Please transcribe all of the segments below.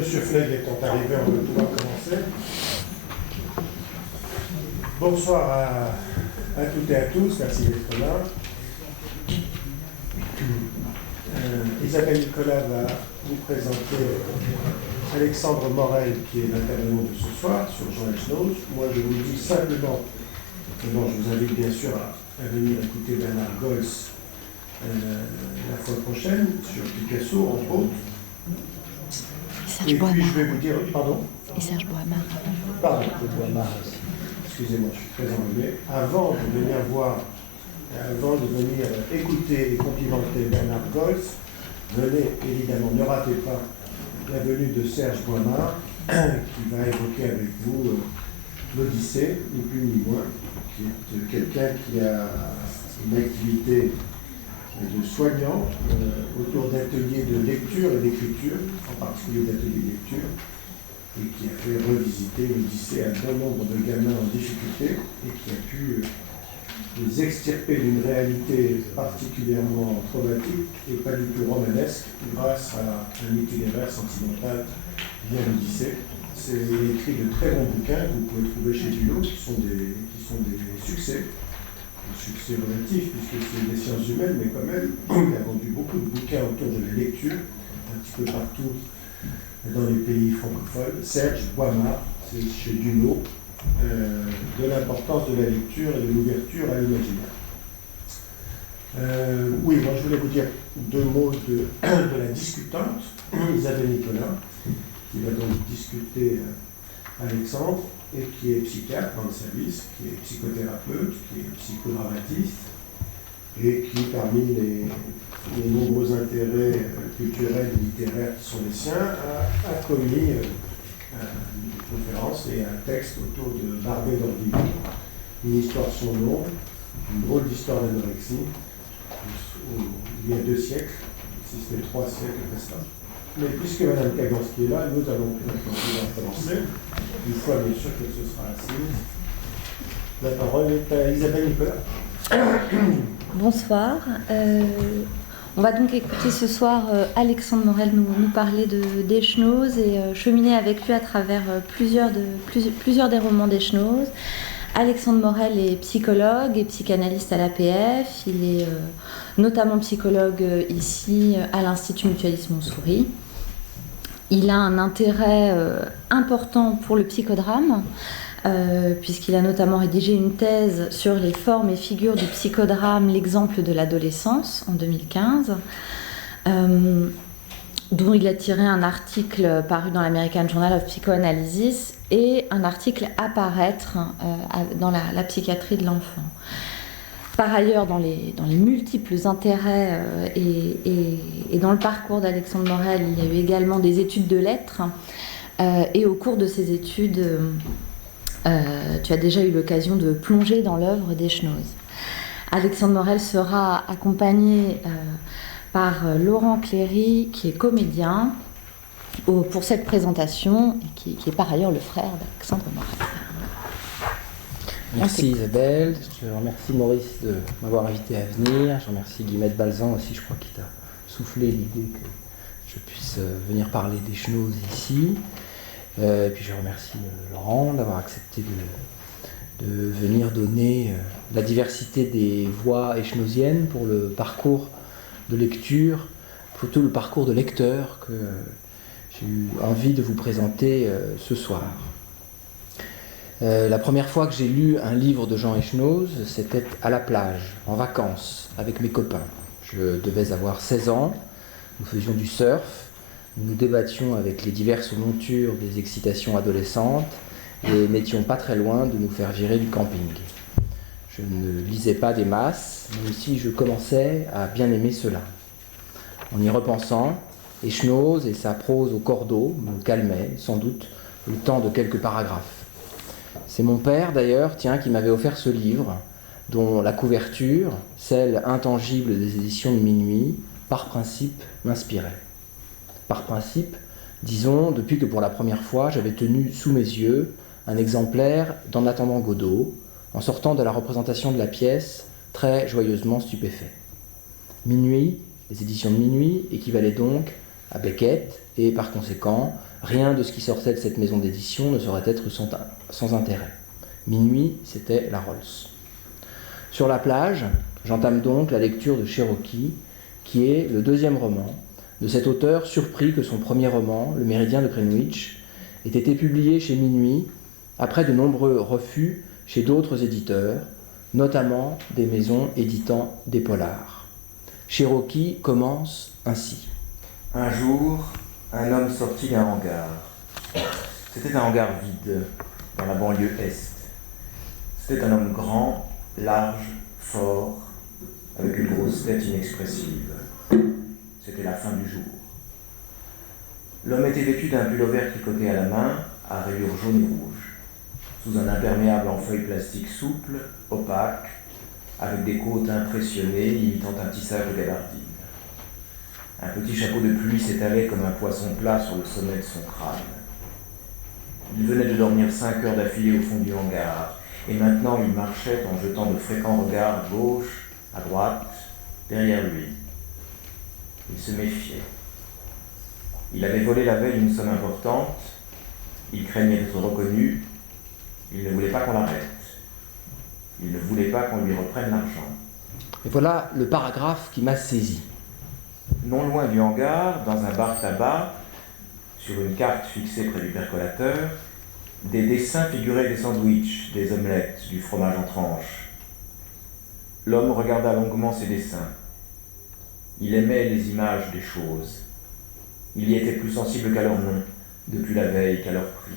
Monsieur Flegg étant arrivé, on va pouvoir commencer. Bonsoir à toutes et à tous, merci d'être là. Isabelle Nicolas va vous présenter Alexandre Morel, qui est l'intervenant de ce soir sur Jean Echnoz. Moi, je vous dis simplement, je vous invite bien sûr à venir écouter Bernard Gols la fois prochaine, sur Picasso, entre autres. Et puis je vais vous dire, pardon. Et Serge Boimard. Pardon, Boimard, excusez-moi, je suis très enrhumé. Avant de venir écouter et complimenter Bernard Gols, venez évidemment, ne ratez pas la venue de Serge Boimard, qui va évoquer avec vous l'Odyssée, ni plus ni moins, qui est quelqu'un qui a une activité de soignant autour d'ateliers de lecture et d'écriture, en particulier d'ateliers de lecture, et qui a fait revisiter l'Odyssée à un bon nombre de gamins en difficulté, et qui a pu les extirper d'une réalité particulièrement traumatique et pas du tout romanesque, grâce à un itinéraire sentimental via l'Odyssée. C'est écrit de très bons bouquins que vous pouvez trouver chez Duno, qui sont des succès. Succès relatif, puisque c'est des sciences humaines, mais quand même, il a vendu beaucoup de bouquins autour de la lecture, un petit peu partout dans les pays francophones. Serge Boimard, c'est chez Duno, de l'importance de la lecture et de l'ouverture à l'imaginaire. Oui, moi je voulais vous dire deux mots de la discutante, Isabelle Nicolas, qui va donc discuter Alexandre, et qui est psychiatre dans le service, qui est psychothérapeute, qui est psychodramatiste, et qui, parmi les nombreux intérêts culturels et littéraires qui sont les siens, a commis une conférence et un texte autour de Barbé d'Orville, une histoire sans nom, une drôle d'histoire d'anorexie, il y a 2 siècles, si ce n'est 3 siècles après ça. Mais puisque Mme Kaganski est là, nous allons pouvoir commencer, une fois bien sûr que ce sera assise. La parole est à Isabelle Nicolas. Bonsoir. On va donc écouter ce soir Alexandre Morel nous parler d'Echnoz et cheminer avec lui à travers plusieurs des romans d'Echnoz. Alexandre Morel est psychologue et psychanalyste à l'APF. Il est notamment psychologue ici à l'Institut Mutualisme Montsouris. Il a un intérêt important pour le psychodrame, puisqu'il a notamment rédigé une thèse sur les formes et figures du psychodrame, l'exemple de l'adolescence, en 2015, dont il a tiré un article paru dans l'American Journal of Psychoanalysis et un article à paraître dans la psychiatrie de l'enfant. Par ailleurs, dans les multiples intérêts et dans le parcours d'Alexandre Morel, il y a eu également des études de lettres. Et au cours de ces études, tu as déjà eu l'occasion de plonger dans l'œuvre d'Echnoz. Alexandre Morel sera accompagné par Laurent Cléry, qui est comédien, pour cette présentation, et qui est par ailleurs le frère d'Alexandre Morel. Merci Isabelle, je remercie Maurice de m'avoir invité à venir, je remercie Guillemette Balzan aussi, je crois qu'il t'a soufflé l'idée que je puisse venir parler d'Echnoz ici. Et puis je remercie Laurent d'avoir accepté de venir donner la diversité des voix echnoziennes pour le parcours de lecture, plutôt le parcours de lecteur que j'ai eu envie de vous présenter ce soir. La première fois que j'ai lu un livre de Jean Echnoz, c'était à la plage, en vacances, avec mes copains. Je devais avoir 16 ans, nous faisions du surf, nous débattions avec les diverses montures des excitations adolescentes et n'étions pas très loin de nous faire virer du camping. Je ne lisais pas des masses, mais aussi je commençais à bien aimer cela. En y repensant, Echnoz et sa prose au cordeau me calmaient, sans doute, le temps de quelques paragraphes. C'est mon père, d'ailleurs, qui m'avait offert ce livre, dont la couverture, celle intangible des éditions de Minuit, par principe, m'inspirait. Par principe, disons, depuis que pour la première fois, j'avais tenu sous mes yeux un exemplaire d'En attendant Godot, en sortant de la représentation de la pièce, très joyeusement stupéfait. Minuit, les éditions de Minuit, équivalaient donc à Beckett, et par conséquent, Rien de ce qui sortait de cette maison d'édition ne saurait être sans intérêt. Minuit, c'était la Rolls. Sur la plage, j'entame donc la lecture de Cherokee, qui est le deuxième roman de cet auteur surpris que son premier roman, Le Méridien de Greenwich, ait été publié chez Minuit après de nombreux refus chez d'autres éditeurs, notamment des maisons éditant des polars. Cherokee commence ainsi. Un jour, un homme sortit d'un hangar. C'était un hangar vide, dans la banlieue est. C'était un homme grand, large, fort, avec une grosse tête inexpressive. C'était la fin du jour. L'homme était vêtu d'un pullover tricoté à la main, à rayures jaunes et rouges, sous un imperméable en feuilles plastiques souples, opaques, avec des côtes impressionnées, imitant un tissage de gabardine. Un petit chapeau de pluie s'étalait comme un poisson plat sur le sommet de son crâne. Il venait de dormir 5 heures d'affilée au fond du hangar, et maintenant il marchait en jetant de fréquents regards à gauche, à droite, derrière lui. Il se méfiait. Il avait volé la veille une somme importante, il craignait d'être reconnu, il ne voulait pas qu'on l'arrête. Il ne voulait pas qu'on lui reprenne l'argent. Et voilà le paragraphe qui m'a saisi. Non loin du hangar, dans un bar tabac, sur une carte fixée près du percolateur, des dessins figuraient des sandwichs, des omelettes, du fromage en tranches. L'homme regarda longuement ces dessins. Il aimait les images des choses. Il y était plus sensible qu'à leur nom, depuis la veille qu'à leur prix.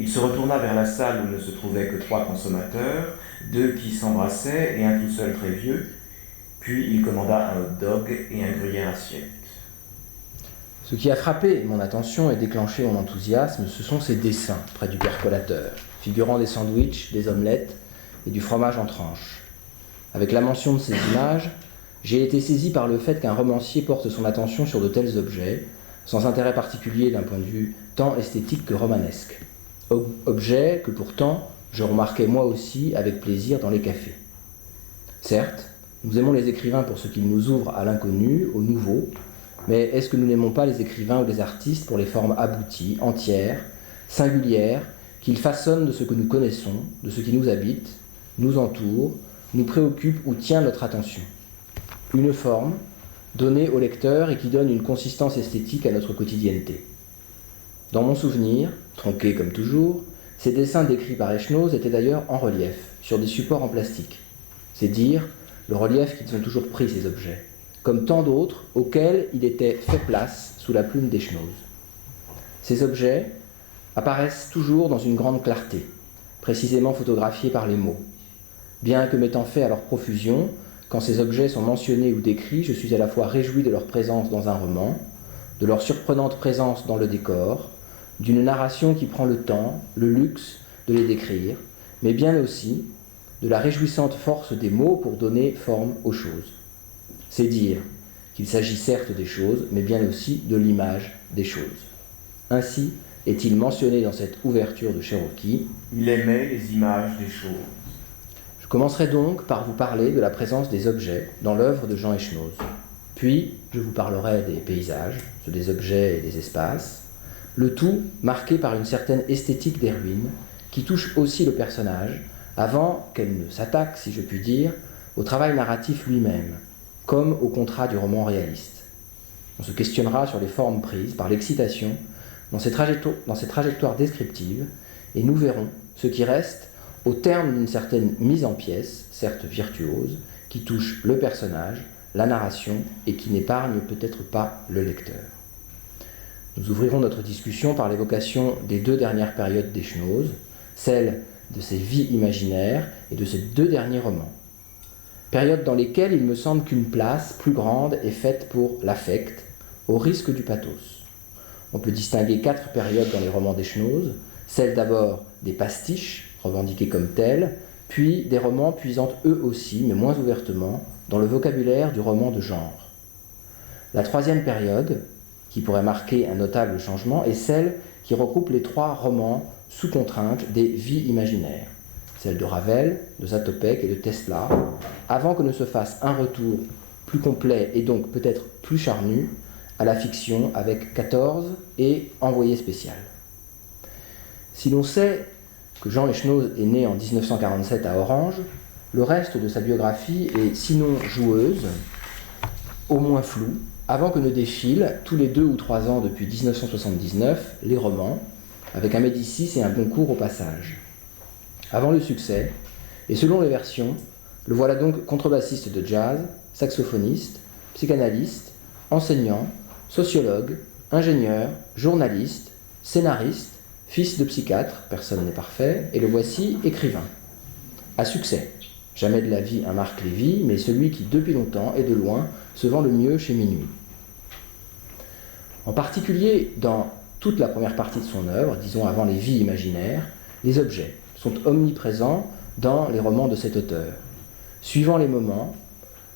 Il se retourna vers la salle où ne se trouvaient que 3 consommateurs, 2 qui s'embrassaient et un tout seul très vieux, puis il commanda un hot-dog et un gruyère assiette. Ce qui a frappé mon attention et déclenché mon enthousiasme, ce sont ces dessins près du percolateur, figurant des sandwichs, des omelettes et du fromage en tranches. Avec la mention de ces images, j'ai été saisi par le fait qu'un romancier porte son attention sur de tels objets, sans intérêt particulier d'un point de vue tant esthétique que romanesque. Objets que pourtant je remarquais moi aussi avec plaisir dans les cafés. Certes, nous aimons les écrivains pour ce qu'ils nous ouvrent à l'inconnu, au nouveau, mais est-ce que nous n'aimons pas les écrivains ou les artistes pour les formes abouties, entières, singulières, qu'ils façonnent de ce que nous connaissons, de ce qui nous habite, nous entoure, nous préoccupe ou tient notre attention? Une forme, donnée au lecteur et qui donne une consistance esthétique à notre quotidienneté. Dans mon souvenir, tronqué comme toujours, ces dessins décrits par Echnoz étaient d'ailleurs en relief, sur des supports en plastique. C'est dire le relief qu'ils ont toujours pris, ces objets, comme tant d'autres auxquels il était fait place sous la plume d'Echnoz. Ces objets apparaissent toujours dans une grande clarté, précisément photographiés par les mots. Bien que m'étant fait à leur profusion, quand ces objets sont mentionnés ou décrits, je suis à la fois réjoui de leur présence dans un roman, de leur surprenante présence dans le décor, d'une narration qui prend le temps, le luxe de les décrire, mais bien aussi de la réjouissante force des mots pour donner forme aux choses. C'est dire qu'il s'agit certes des choses, mais bien aussi de l'image des choses. Ainsi est-il mentionné dans cette ouverture de Cherokee. Il aimait les images des choses. Je commencerai donc par vous parler de la présence des objets dans l'œuvre de Jean Echnoz. Puis, je vous parlerai des paysages, ceux des objets et des espaces, le tout marqué par une certaine esthétique des ruines qui touche aussi le personnage avant qu'elle ne s'attaque, si je puis dire, au travail narratif lui-même, comme au contrat du roman réaliste. On se questionnera sur les formes prises par l'excitation dans ces trajectoires descriptives et nous verrons ce qui reste au terme d'une certaine mise en pièce, certes virtuose, qui touche le personnage, la narration et qui n'épargne peut-être pas le lecteur. Nous ouvrirons notre discussion par l'évocation des 2 dernières périodes d'Echnoz, celle de ses vies imaginaires et de ses 2 derniers romans. Périodes dans lesquelles il me semble qu'une place plus grande est faite pour l'affect, au risque du pathos. On peut distinguer 4 périodes dans les romans d'Echnoz, celle d'abord des pastiches, revendiqués comme tels, puis des romans puisant eux aussi, mais moins ouvertement, dans le vocabulaire du roman de genre. La 3e période, qui pourrait marquer un notable changement, est celle qui regroupe les 3 romans sous contrainte des vies imaginaires, celle de Ravel, de Zatopek et de Tesla, avant que ne se fasse un retour plus complet et donc peut-être plus charnu à la fiction avec 14 et Envoyé spécial. Si l'on sait que Jean Echenoz est né en 1947 à Orange, le reste de sa biographie est sinon joueuse, au moins floue, avant que ne défilent, tous les 2 ou 3 ans depuis 1979, les romans, avec un Médicis et un Goncourt au passage. Avant le succès, et selon les versions, le voilà donc contrebassiste de jazz, saxophoniste, psychanalyste, enseignant, sociologue, ingénieur, journaliste, scénariste, fils de psychiatre, personne n'est parfait, et le voici écrivain. À succès, jamais de la vie un Marc Lévy, mais celui qui depuis longtemps et de loin se vend le mieux chez Minuit. En particulier dans toute la première partie de son œuvre, disons avant les vies imaginaires, les objets sont omniprésents dans les romans de cet auteur. Suivant les moments,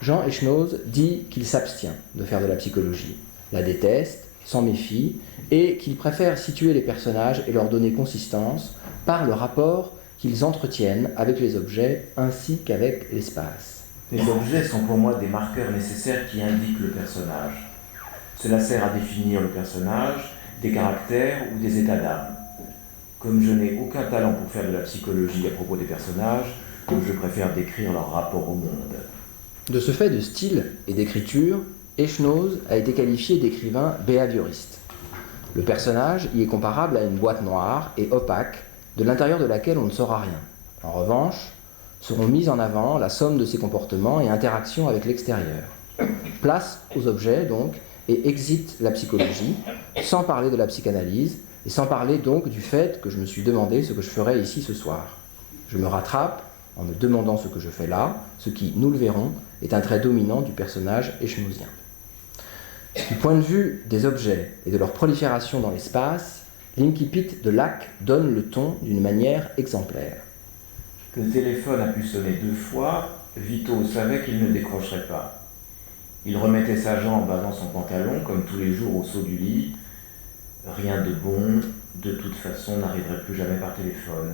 Jean Echenoz dit qu'il s'abstient de faire de la psychologie, la déteste, s'en méfie, et qu'il préfère situer les personnages et leur donner consistance par le rapport qu'ils entretiennent avec les objets ainsi qu'avec l'espace. Les objets sont pour moi des marqueurs nécessaires qui indiquent le personnage. Cela sert à définir le personnage, des caractères ou des états d'âme. Comme je n'ai aucun talent pour faire de la psychologie à propos des personnages, je préfère décrire leur rapport au monde. De ce fait de style et d'écriture, Echenoz a été qualifié d'écrivain behavioriste. Le personnage y est comparable à une boîte noire et opaque, de l'intérieur de laquelle on ne saura rien. En revanche, seront mises en avant la somme de ses comportements et interactions avec l'extérieur. Place aux objets, donc, et exit la psychologie, sans parler de la psychanalyse, et sans parler donc du fait que je me suis demandé ce que je ferais ici ce soir. Je me rattrape en me demandant ce que je fais là, ce qui, nous le verrons, est un trait dominant du personnage echenozien. Du point de vue des objets et de leur prolifération dans l'espace, l'incipit de Lacq donne le ton d'une manière exemplaire. Le téléphone a pu sonner 2 fois, Vito savait qu'il ne décrocherait pas. Il remettait sa jambe avant son pantalon, comme tous les jours au saut du lit. Rien de bon, de toute façon, n'arriverait plus jamais par téléphone.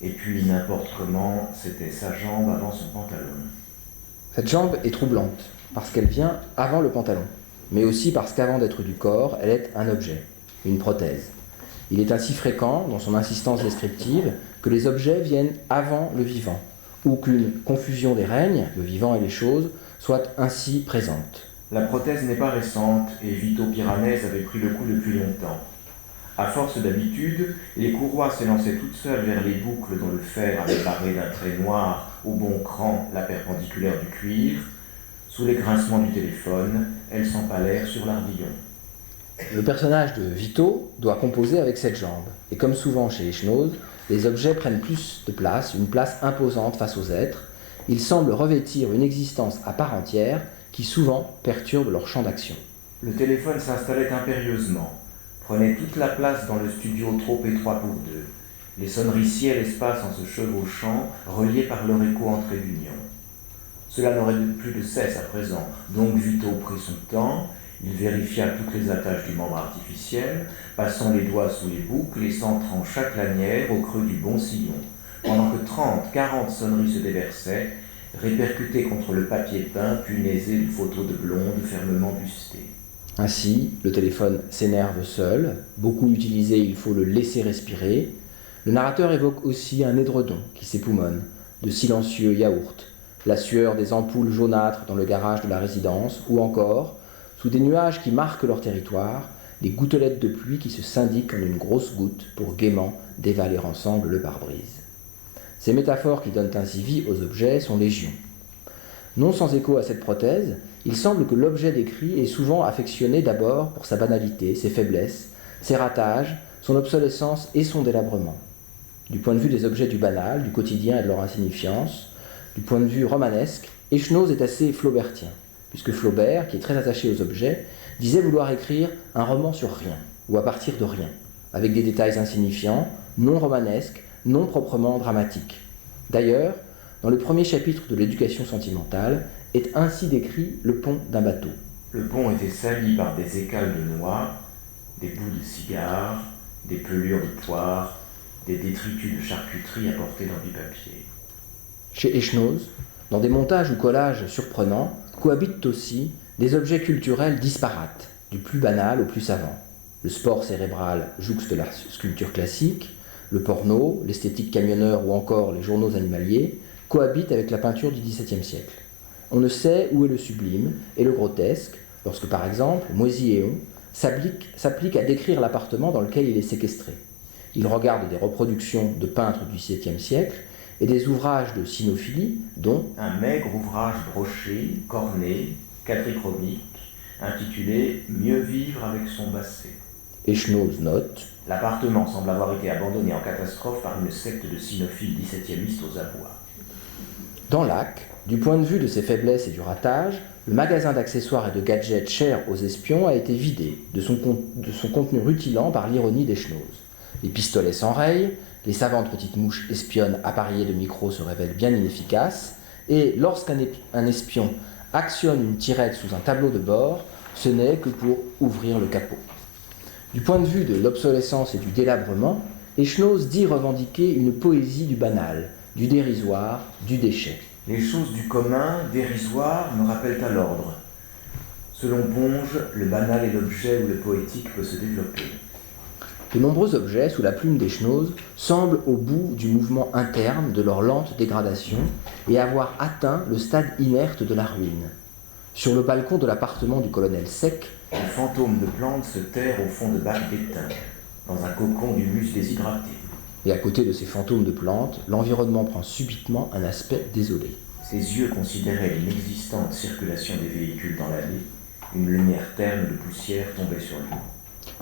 Et puis, n'importe comment, c'était sa jambe avant son pantalon. Cette jambe est troublante, parce qu'elle vient avant le pantalon, mais aussi parce qu'avant d'être du corps, elle est un objet, une prothèse. Il est ainsi fréquent, dans son insistance descriptive, que les objets viennent avant le vivant, ou qu'une confusion des règnes, le vivant et les choses, soit ainsi présente. La prothèse n'est pas récente, et Vito Piranèse avait pris le coup depuis longtemps. À force d'habitude, les courroies s'élançaient toutes seules vers les boucles dont le fer avait barré d'un trait noir au bon cran la perpendiculaire du cuir. Sous les grincements du téléphone, elles s'empalèrent sur l'ardillon. Le personnage de Vito doit composer avec cette jambe, et comme souvent chez Echenoz, les objets prennent plus de place, une place imposante face aux êtres. Ils semblent revêtir une existence à part entière qui souvent perturbe leur champ d'action. Le téléphone s'installait impérieusement, prenait toute la place dans le studio trop étroit pour 2. Les sonneries sciaient l'espace en se chevauchant, reliées par leur écho en trait d'union. Cela n'aurait plus de cesse à présent, donc Vito prit son temps, il vérifia toutes les attaches du membre artificiel, passant les doigts sous les boucles et centrant chaque lanière au creux du bon sillon, pendant que 30-40 sonneries se déversaient, répercutées contre le papier peint punaisé d'une photo de blonde fermement bustée. Ainsi, le téléphone s'énerve seul, beaucoup utilisé, il faut le laisser respirer. Le narrateur évoque aussi un édredon qui s'époumonne, de silencieux yaourts, la sueur des ampoules jaunâtres dans le garage de la résidence, ou encore, sous des nuages qui marquent leur territoire, des gouttelettes de pluie qui se syndiquent comme une grosse goutte pour gaiement dévaler ensemble le pare-brise. Ces métaphores qui donnent ainsi vie aux objets sont légion. Non sans écho à cette prothèse, il semble que l'objet décrit est souvent affectionné d'abord pour sa banalité, ses faiblesses, ses ratages, son obsolescence et son délabrement. Du point de vue des objets du banal, du quotidien et de leur insignifiance, du point de vue romanesque, Echenoz est assez flaubertien, puisque Flaubert, qui est très attaché aux objets, disait vouloir écrire un roman sur rien, ou à partir de rien, avec des détails insignifiants, non romanesques, non proprement dramatiques. D'ailleurs, dans le premier chapitre de l'éducation sentimentale, est ainsi décrit le pont d'un bateau. Le pont était sali par des écales de noix, des bouts de cigares, des pelures de poire, des détritus de charcuterie apportés dans du papier. Chez Echenoz, dans des montages ou collages surprenants, cohabitent aussi des objets culturels disparates, du plus banal au plus savant. Le sport cérébral jouxte la sculpture classique, le porno, l'esthétique camionneur ou encore les journaux animaliers cohabitent avec la peinture du XVIIe siècle. On ne sait où est le sublime et le grotesque lorsque, par exemple, Moisy-Héon s'applique à décrire l'appartement dans lequel il est séquestré. Il regarde des reproductions de peintres du XVIIe siècle et des ouvrages de cynophilie, dont un maigre ouvrage broché, corné, quadrichromique, intitulé « Mieux vivre avec son basset ». Echnoz note « L'appartement semble avoir été abandonné en catastrophe par une secte de cynophiles 17e aux abois. » Dans Lac, du point de vue de ses faiblesses et du ratage, le magasin d'accessoires et de gadgets cher aux espions a été vidé de son contenu rutilant par l'ironie d'Echnoz. Les pistolets s'enrayent, les savantes petites mouches espionnes appareillées de micros se révèlent bien inefficaces, et lorsqu'un espion actionne une tirette sous un tableau de bord, ce n'est que pour ouvrir le capot. Du point de vue de l'obsolescence et du délabrement, Echnoz dit revendiquer une poésie du banal, du dérisoire, du déchet. Les choses du commun, dérisoires, me rappellent à l'ordre. Selon Bonge, le banal est l'objet où le poétique peut se développer. De nombreux objets, sous la plume d'Echnoz, semblent au bout du mouvement interne de leur lente dégradation et avoir atteint le stade inerte de la ruine. Sur le balcon de l'appartement du colonel Sec, les fantômes de plantes se terrent au fond de bacs d'étain, dans un cocon d'humus déshydraté. Et à côté de ces fantômes de plantes, l'environnement prend subitement un aspect désolé. Ses yeux considéraient l'inexistante circulation des véhicules dans l'allée, une lumière terne de poussière tombait sur lui.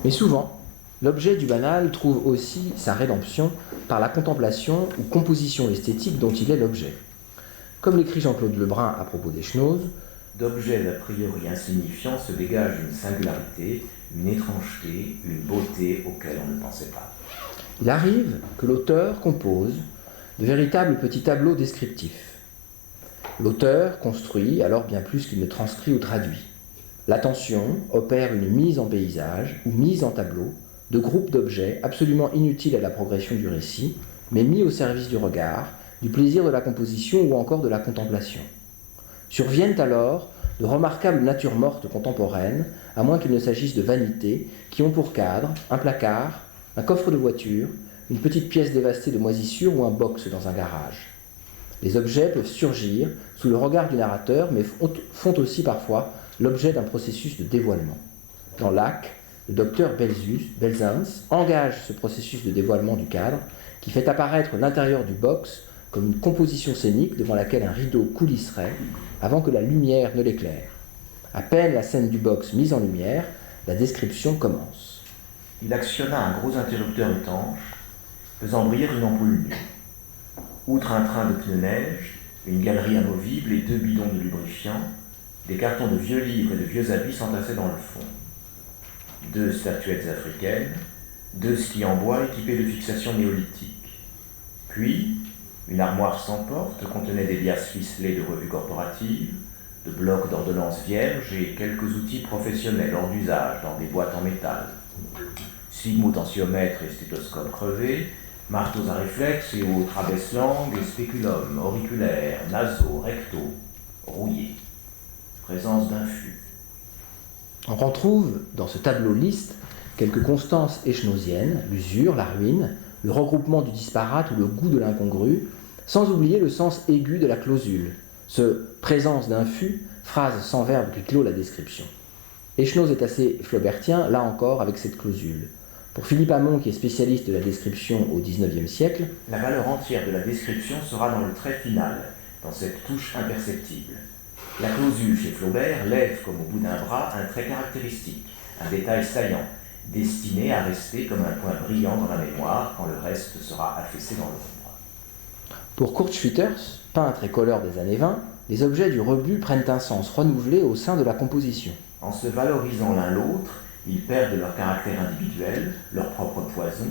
Mais souvent, l'objet du banal trouve aussi sa rédemption par la contemplation ou composition esthétique dont il est l'objet. Comme l'écrit Jean-Claude Lebrun à propos d'Echnoz, d'objets a priori insignifiants se dégage une singularité, une étrangeté, une beauté auxquelles on ne pensait pas. Il arrive que l'auteur compose de véritables petits tableaux descriptifs. L'auteur construit alors bien plus qu'il ne transcrit ou traduit. L'attention opère une mise en paysage ou mise en tableau de groupes d'objets absolument inutiles à la progression du récit, mais mis au service du regard, du plaisir de la composition ou encore de la contemplation. Surviennent alors de remarquables natures mortes contemporaines, à moins qu'il ne s'agisse de vanités, qui ont pour cadre un placard, un coffre de voiture, une petite pièce dévastée de moisissure ou un box dans un garage. Les objets peuvent surgir sous le regard du narrateur, mais font aussi parfois l'objet d'un processus de dévoilement. Dans Lac, le docteur Belzins engage ce processus de dévoilement du cadre, qui fait apparaître l'intérieur du box comme une composition scénique devant laquelle un rideau coulisserait avant que la lumière ne l'éclaire. À peine la scène du box mise en lumière, la description commence. Il actionna un gros interrupteur étanche, faisant briller une ampoule nue. Outre un train de pneus neige, une galerie amovible et 2 bidons de lubrifiant, des cartons de vieux livres et de vieux habits s'entassaient dans le fond. 2 statuettes africaines, 2 skis en bois équipés de fixations néolithiques. Puis, une armoire sans porte contenait des liasses ficelées de revues corporatives, de blocs d'ordonnances vierges et quelques outils professionnels hors d'usage dans des boîtes en métal. Sphygmotentiomètre et stéthoscope crevé, marteaux à réflexe et autres abaisse-langues et spéculums auriculaires, nasaux, rectaux, rouillés. Présence d'un fût. On retrouve dans ce tableau liste quelques constances echnoziennes, l'usure, la ruine, le regroupement du disparate ou le goût de l'incongru, sans oublier le sens aigu de la clausule, ce « présence d'un fût », phrase sans verbe qui clôt la description. Echnoz est assez flaubertien, là encore, avec cette clausule. Pour Philippe Hamon, qui est spécialiste de la description au XIXe siècle, la valeur entière de la description sera dans le trait final, dans cette touche imperceptible. La clausule chez Flaubert lève comme au bout d'un bras un trait caractéristique, un détail saillant, destiné à rester comme un point brillant dans la mémoire quand le reste sera affaissé dans l'ombre. Pour Kurt Schwitters, peintre et colleur des années 20, les objets du rebut prennent un sens renouvelé au sein de la composition. En se valorisant l'un l'autre, ils perdent leur caractère individuel, leur propre poison,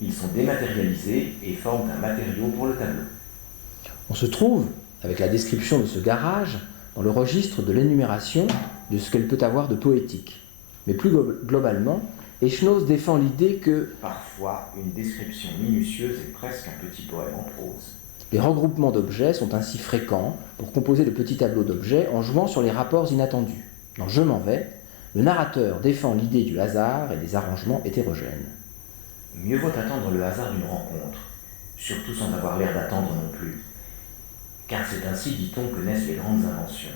ils sont dématérialisés et forment un matériau pour le tableau. On se trouve, avec la description de ce garage, dans le registre de l'énumération de ce qu'elle peut avoir de poétique. Mais plus globalement, Echnoz défend l'idée que parfois, une description minutieuse est presque un petit poème en prose. Les regroupements d'objets sont ainsi fréquents pour composer de petits tableaux d'objets en jouant sur les rapports inattendus. Dans Je m'en vais, le narrateur défend l'idée du hasard et des arrangements hétérogènes. Mieux vaut attendre le hasard d'une rencontre, surtout sans avoir l'air d'attendre non plus. Car c'est ainsi, dit-on, que naissent les grandes inventions.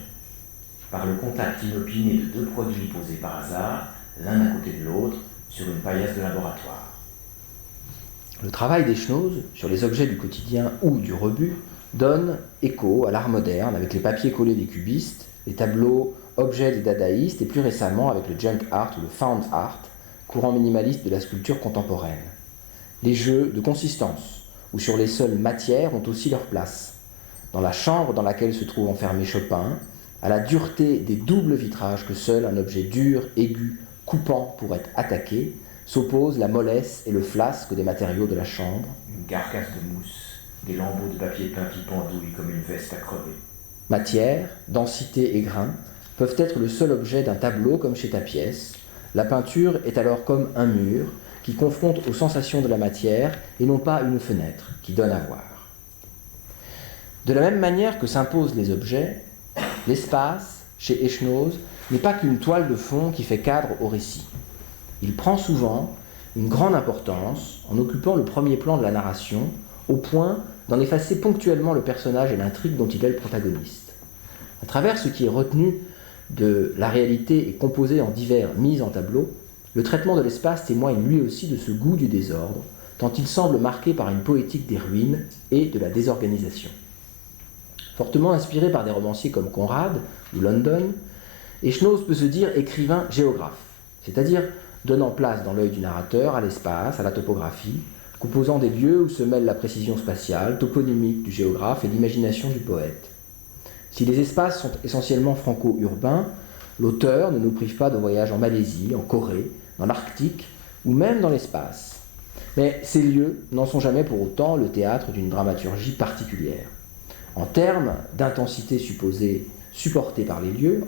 Par le contact inopiné de deux produits posés par hasard, l'un à côté de l'autre, sur une paillasse de laboratoire. Le travail d'Eschnoz sur les objets du quotidien ou du rebut donne écho à l'art moderne avec les papiers collés des cubistes, les tableaux objets des dadaïstes et plus récemment avec le junk art ou le found art, courant minimaliste de la sculpture contemporaine. Les jeux de consistance ou sur les seules matières ont aussi leur place. Dans la chambre dans laquelle se trouve enfermé Chopin, à la dureté des doubles vitrages que seul un objet dur, aigu, coupant pourrait attaquer, s'opposent la mollesse et le flasque des matériaux de la chambre. Une carcasse de mousse, des lambeaux de papier peint qui pendouillent comme une veste à crever. Matière, densité et grain peuvent être le seul objet d'un tableau comme chez Tapiès. La peinture est alors comme un mur qui confronte aux sensations de la matière et non pas une fenêtre qui donne à voir. De la même manière que s'imposent les objets, l'espace, chez Eschnoz, n'est pas qu'une toile de fond qui fait cadre au récit. Il prend souvent une grande importance en occupant le premier plan de la narration, au point d'en effacer ponctuellement le personnage et l'intrigue dont il est le protagoniste. À travers ce qui est retenu de la réalité et composé en divers mises en tableau, le traitement de l'espace témoigne lui aussi de ce goût du désordre, tant il semble marqué par une poétique des ruines et de la désorganisation. Fortement inspiré par des romanciers comme Conrad ou London, Eschnoz peut se dire écrivain géographe, c'est-à-dire donnant place dans l'œil du narrateur à l'espace, à la topographie, composant des lieux où se mêlent la précision spatiale, toponymique du géographe et l'imagination du poète. Si les espaces sont essentiellement franco-urbains, l'auteur ne nous prive pas de voyages en Malaisie, en Corée, dans l'Arctique ou même dans l'espace. Mais ces lieux n'en sont jamais pour autant le théâtre d'une dramaturgie particulière. En termes d'intensité supportée par les lieux,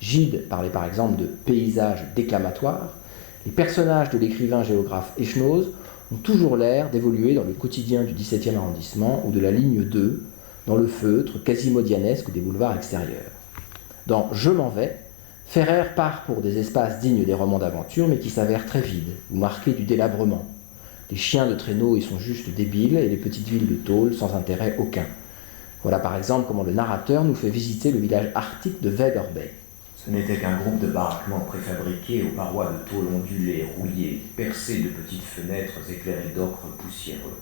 Gide parlait par exemple de paysages déclamatoires, les personnages de l'écrivain géographe Eschnoz ont toujours l'air d'évoluer dans le quotidien du XVIIe arrondissement ou de la ligne 2, dans le feutre quasi-modianesque des boulevards extérieurs. Dans Je m'en vais, Ferrer part pour des espaces dignes des romans d'aventure, mais qui s'avèrent très vides ou marqués du délabrement. Les chiens de traîneau y sont juste débiles et les petites villes de tôle sans intérêt aucun. Voilà par exemple comment le narrateur nous fait visiter le village arctique de Weber Bay. Ce n'était qu'un groupe de baraquements préfabriqués aux parois de tôle ondulées, rouillées, percées de petites fenêtres éclairées d'ocre poussiéreux.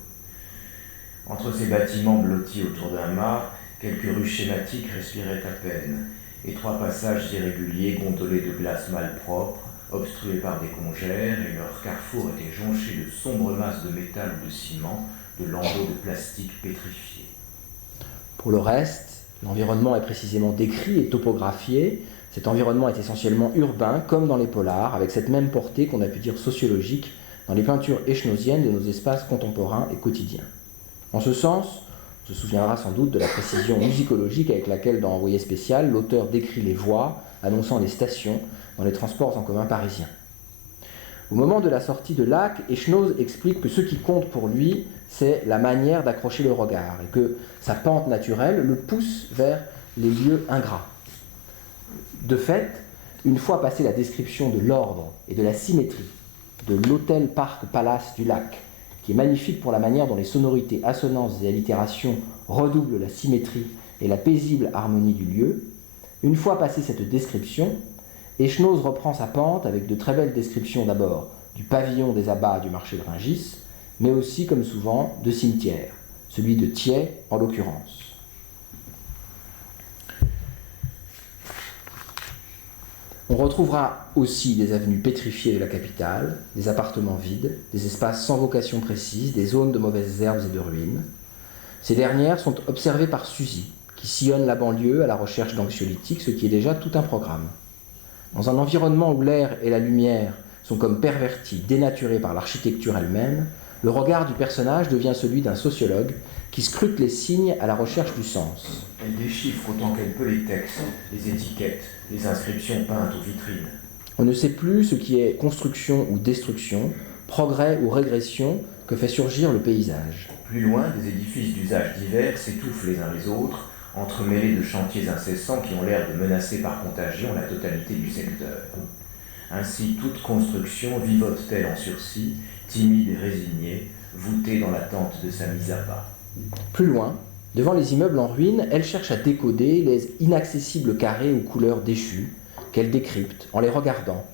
Entre ces bâtiments blottis autour d'un mât, quelques rues schématiques respiraient à peine, et trois passages irréguliers gondolés de glace malpropre, obstrués par des congères, et leurs carrefours étaient jonchés de sombres masses de métal ou de ciment, de lambeaux de plastique pétrifiés. Pour le reste, l'environnement est précisément décrit et topographié. Cet environnement est essentiellement urbain, comme dans les polars, avec cette même portée qu'on a pu dire sociologique dans les peintures eschnoziennes de nos espaces contemporains et quotidiens. En ce sens, on se souviendra sans doute de la précision musicologique avec laquelle, dans Envoyé spécial, l'auteur décrit les voies annonçant les stations dans les transports en commun parisiens. Au moment de la sortie de Lac, Eschnoz explique que ce qui compte pour lui, c'est la manière d'accrocher le regard et que sa pente naturelle le pousse vers les lieux ingrats. De fait, une fois passée la description de l'ordre et de la symétrie de l'hôtel Parc Palace du Lac, qui est magnifique pour la manière dont les sonorités, assonances et allitérations redoublent la symétrie et la paisible harmonie du lieu, une fois passée cette description, Eschnoz reprend sa pente avec de très belles descriptions d'abord du pavillon des abats du marché de Rungis, mais aussi, comme souvent, de cimetières, celui de Thiers en l'occurrence. On retrouvera aussi des avenues pétrifiées de la capitale, des appartements vides, des espaces sans vocation précise, des zones de mauvaises herbes et de ruines. Ces dernières sont observées par Suzy, qui sillonne la banlieue à la recherche d'anxiolytiques, ce qui est déjà tout un programme. Dans un environnement où l'air et la lumière sont comme pervertis, dénaturés par l'architecture elle-même, le regard du personnage devient celui d'un sociologue qui scrute les signes à la recherche du sens. Elle déchiffre autant qu'elle peut les textes, les étiquettes, les inscriptions peintes aux vitrines. On ne sait plus ce qui est construction ou destruction, progrès ou régression que fait surgir le paysage. Plus loin, des édifices d'usage divers s'étouffent les uns les autres, entremêlés de chantiers incessants qui ont l'air de menacer par contagion la totalité du secteur. Ainsi, toute construction vivote-t-elle en sursis, timide et résignée, voûtée dans l'attente de sa mise à bas. Plus loin, devant les immeubles en ruine, elle cherche à décoder les inaccessibles carrés aux couleurs déchues qu'elle décrypte en les regardant,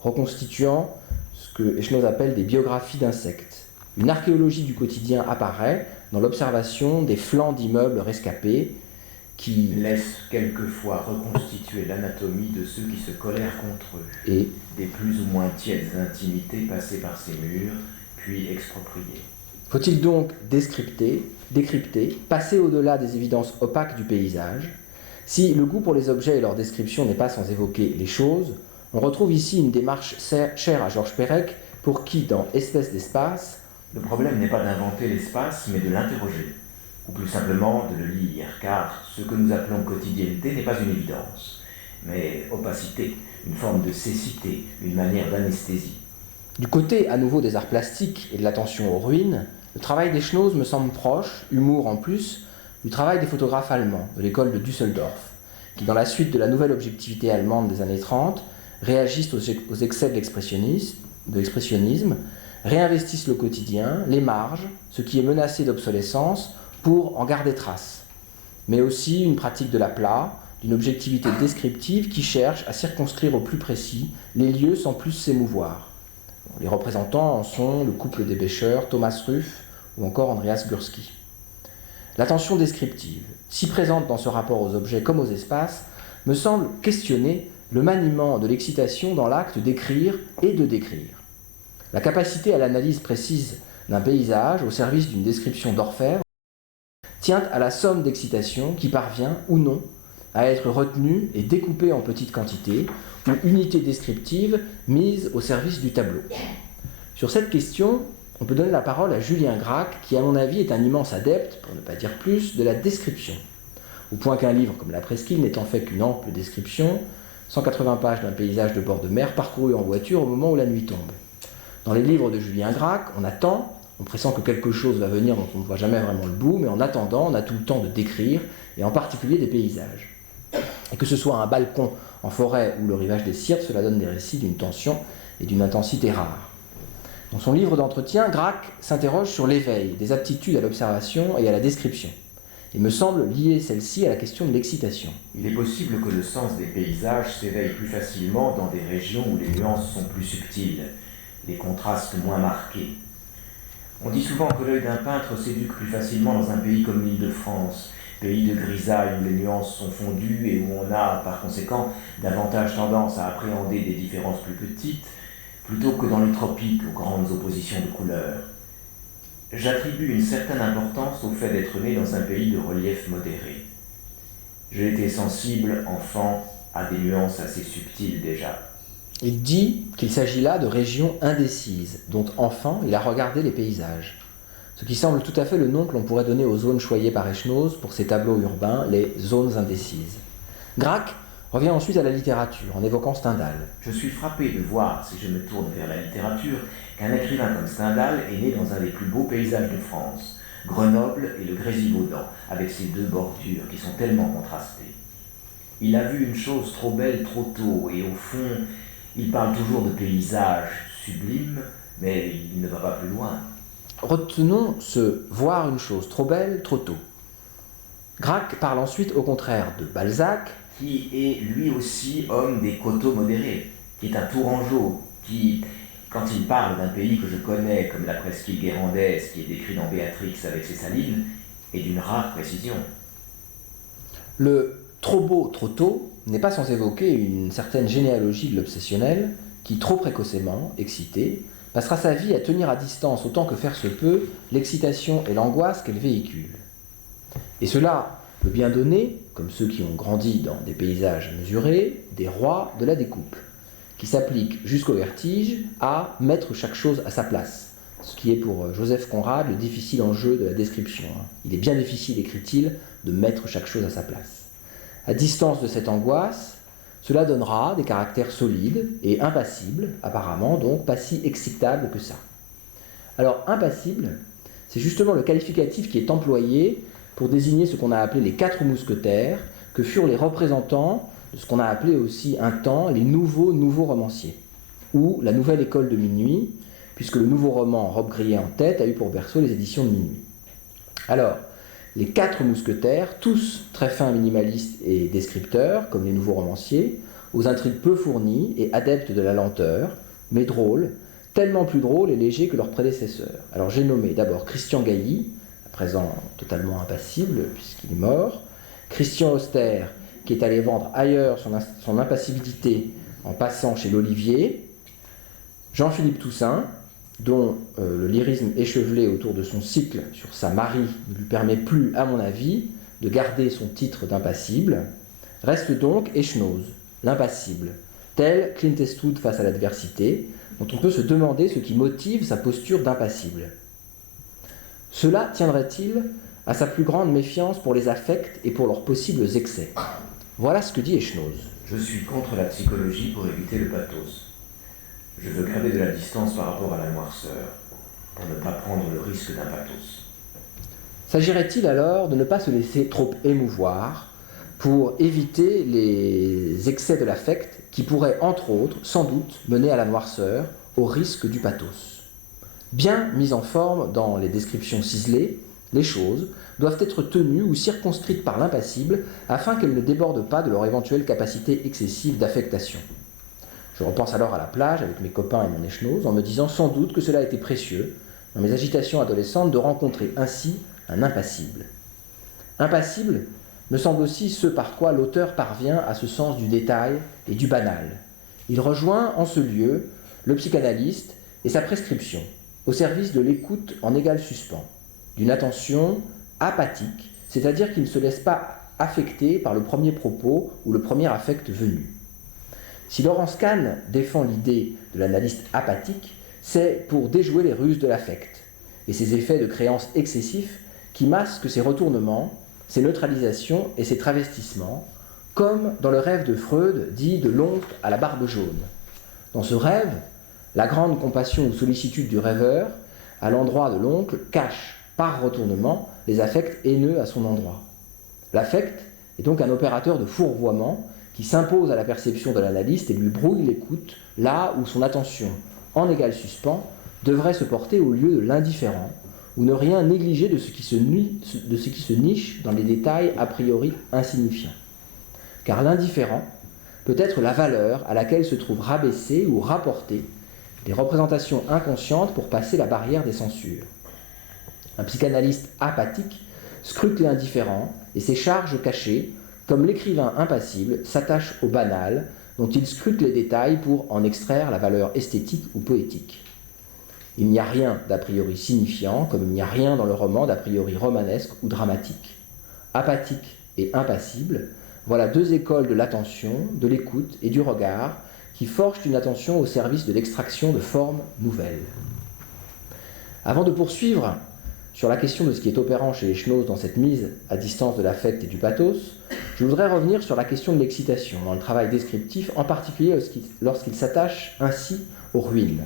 reconstituant ce que Echnoz appelle des biographies d'insectes. Une archéologie du quotidien apparaît dans l'observation des flancs d'immeubles rescapés qui laissent quelquefois reconstituer l'anatomie de ceux qui se colèrent contre eux, et des plus ou moins tièdes intimités passées par ces murs, puis expropriées. Faut-il donc décrypter, passer au-delà des évidences opaques du paysage? Si le goût pour les objets et leur description n'est pas sans évoquer les choses, on retrouve ici une démarche chère à Georges Perec, pour qui, dans Espèces d'espace, le problème n'est pas d'inventer l'espace, mais de l'interroger, ou plus simplement de le lire, car ce que nous appelons quotidienneté n'est pas une évidence, mais opacité, une forme de cécité, une manière d'anesthésie. Du côté, à nouveau, des arts plastiques et de l'attention aux ruines, le travail d'Echnoz me semble proche, humour en plus, du travail des photographes allemands de l'école de Düsseldorf, qui, dans la suite de la nouvelle objectivité allemande des années 30, réagissent aux excès de l'expressionnisme, réinvestissent le quotidien, les marges, ce qui est menacé d'obsolescence, pour en garder trace. Mais aussi une pratique de l'aplat, d'une objectivité descriptive qui cherche à circonscrire au plus précis les lieux sans plus s'émouvoir. Les représentants en sont le couple des pêcheurs, Thomas Ruff ou encore Andreas Gursky. L'attention descriptive, si présente dans ce rapport aux objets comme aux espaces, me semble questionner le maniement de l'excitation dans l'acte d'écrire et de décrire. La capacité à l'analyse précise d'un paysage au service d'une description d'orfèvre tient à la somme d'excitation qui parvient, ou non, à être retenue et découpée en petites quantités ou unités descriptives mises au service du tableau. Sur cette question, on peut donner la parole à Julien Gracq, qui à mon avis est un immense adepte, pour ne pas dire plus, de la description. Au point qu'un livre comme La Presqu'île n'étant fait qu'une ample description, 180 pages d'un paysage de bord de mer parcouru en voiture au moment où la nuit tombe. Dans les livres de Julien Gracq, on attend, on pressent que quelque chose va venir dont on ne voit jamais vraiment le bout, mais en attendant, on a tout le temps de décrire, et en particulier des paysages. Et que ce soit un balcon en forêt ou le rivage des Syrtes, cela donne des récits d'une tension et d'une intensité rares. Dans son livre d'entretien, Gracq s'interroge sur l'éveil des aptitudes à l'observation et à la description, et me semble lier celle-ci à la question de l'excitation. Il est possible que le sens des paysages s'éveille plus facilement dans des régions où les nuances sont plus subtiles, les contrastes moins marqués. On dit souvent que l'œil d'un peintre s'éduque plus facilement dans un pays comme l'Île-de-France, pays de grisaille où les nuances sont fondues et où on a, par conséquent, davantage tendance à appréhender des différences plus petites, plutôt que dans les tropiques aux grandes oppositions de couleurs. J'attribue une certaine importance au fait d'être né dans un pays de relief modéré. J'ai été sensible, enfant, à des nuances assez subtiles déjà. Il dit qu'il s'agit là de régions indécises, dont enfant il a regardé les paysages. Ce qui semble tout à fait le nom que l'on pourrait donner aux zones choyées par Echnoz pour ses tableaux urbains, les zones indécises. Gracq revient ensuite à la littérature, en évoquant Stendhal. Je suis frappé de voir, si je me tourne vers la littérature, qu'un écrivain comme Stendhal est né dans un des plus beaux paysages de France, Grenoble et le Grésivaudan, avec ses deux bordures qui sont tellement contrastées. Il a vu une chose trop belle trop tôt, et au fond, il parle toujours de paysages sublimes, mais il ne va pas plus loin. Retenons ce « voir une chose trop belle trop tôt ». Gracq parle ensuite au contraire de Balzac, qui est lui aussi homme des coteaux modérés, qui est un Tourangeau, qui, quand il parle d'un pays que je connais, comme la presqu'île guérandaise, qui est décrit dans Béatrix avec ses salines, est d'une rare précision. Le « trop beau, trop tôt » n'est pas sans évoquer une certaine généalogie de l'obsessionnel, qui, trop précocement, excité, passera sa vie à tenir à distance autant que faire se peut l'excitation et l'angoisse qu'elle véhicule. Et cela peut bien donner, comme ceux qui ont grandi dans des paysages mesurés, des rois de la découpe, qui s'appliquent jusqu'au vertige à mettre chaque chose à sa place, ce qui est pour Joseph Conrad le difficile enjeu de la description. Il est bien difficile, écrit-il, de mettre chaque chose à sa place. À distance de cette angoisse, cela donnera des caractères solides et impassibles, apparemment donc pas si excitables que ça. Alors impassible, c'est justement le qualificatif qui est employé pour désigner ce qu'on a appelé les 4 mousquetaires, que furent les représentants de ce qu'on a appelé aussi un temps les nouveaux romanciers, ou la nouvelle école de minuit, puisque le nouveau roman Robe grillée en tête a eu pour berceau les éditions de minuit. Alors, les 4 mousquetaires, tous très fins minimalistes et descripteurs, comme les nouveaux romanciers, aux intrigues peu fournies et adeptes de la lenteur, mais drôles, tellement plus drôles et légers que leurs prédécesseurs. Alors j'ai nommé d'abord Christian Gailly, à présent totalement impassible puisqu'il est mort, Christian Auster, qui est allé vendre ailleurs son impassibilité en passant chez l'Olivier, Jean-Philippe Toussaint, dont le lyrisme échevelé autour de son cycle sur sa Marie ne lui permet plus, à mon avis, de garder son titre d'impassible. Reste donc Echenoz, l'impassible, tel Clint Eastwood face à l'adversité, dont on peut se demander ce qui motive sa posture d'impassible. Cela tiendrait-il à sa plus grande méfiance pour les affects et pour leurs possibles excès? Voilà ce que dit Echenoz. Je suis contre la psychologie pour éviter le pathos. Je veux garder de la distance par rapport à la noirceur, pour ne pas prendre le risque d'un pathos. S'agirait-il alors de ne pas se laisser trop émouvoir pour éviter les excès de l'affect qui pourraient, entre autres, sans doute, mener à la noirceur, au risque du pathos? Bien mises en forme dans les descriptions ciselées, les choses doivent être tenues ou circonscrites par l'impassible afin qu'elles ne débordent pas de leur éventuelle capacité excessive d'affectation. Je repense alors à la plage avec mes copains et mon Echenoz en me disant sans doute que cela a été précieux, dans mes agitations adolescentes, de rencontrer ainsi un impassible. Impassible me semble aussi ce par quoi l'auteur parvient à ce sens du détail et du banal. Il rejoint en ce lieu le psychanalyste et sa prescription, au service de l'écoute en égal suspens, d'une attention apathique, c'est-à-dire qui ne se laisse pas affecter par le premier propos ou le premier affect venu. Si Laurence Kahn défend l'idée de l'analyste apathique, c'est pour déjouer les ruses de l'affect et ses effets de créance excessifs qui masquent ses retournements, ses neutralisations et ses travestissements, comme dans le rêve de Freud dit de l'oncle à la barbe jaune. Dans ce rêve, la grande compassion ou sollicitude du rêveur à l'endroit de l'oncle cache, par retournement, les affects haineux à son endroit. L'affect est donc un opérateur de fourvoiement qui s'impose à la perception de l'analyste et lui brouille l'écoute, là où son attention, en égal suspens, devrait se porter au lieu de l'indifférent, ou ne rien négliger de ce qui se niche dans les détails a priori insignifiants. Car l'indifférent peut être la valeur à laquelle se trouvent rabaissées ou rapportées des représentations inconscientes pour passer la barrière des censures. Un psychanalyste apathique scrute l'indifférent et ses charges cachées, comme l'écrivain impassible s'attache au banal, dont il scrute les détails pour en extraire la valeur esthétique ou poétique. Il n'y a rien d'a priori signifiant, comme il n'y a rien dans le roman d'a priori romanesque ou dramatique. Apathique et impassible, voilà 2 écoles de l'attention, de l'écoute et du regard qui forgent une attention au service de l'extraction de formes nouvelles. Avant de poursuivre sur la question de ce qui est opérant chez Echenoz dans cette mise à distance de l'affect et du pathos, je voudrais revenir sur la question de l'excitation dans le travail descriptif, en particulier lorsqu'il s'attache ainsi aux ruines.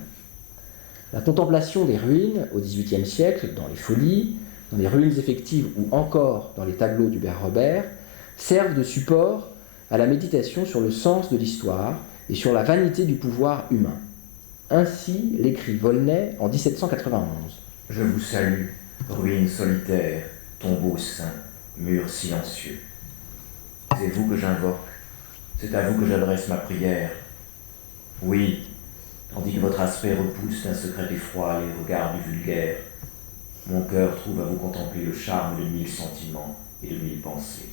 La contemplation des ruines au XVIIIe siècle, dans les Folies, dans les ruines effectives ou encore dans les tableaux d'Hubert Robert, servent de support à la méditation sur le sens de l'histoire et sur la vanité du pouvoir humain. Ainsi l'écrit Volney en 1791. Je vous salue, ruines solitaires, tombeaux saints, murs silencieux. C'est vous que j'invoque, c'est à vous que j'adresse ma prière. Oui, tandis que votre aspect repousse d'un secret effroi les regards du vulgaire, mon cœur trouve à vous contempler le charme de 1000 sentiments et de 1000 pensées.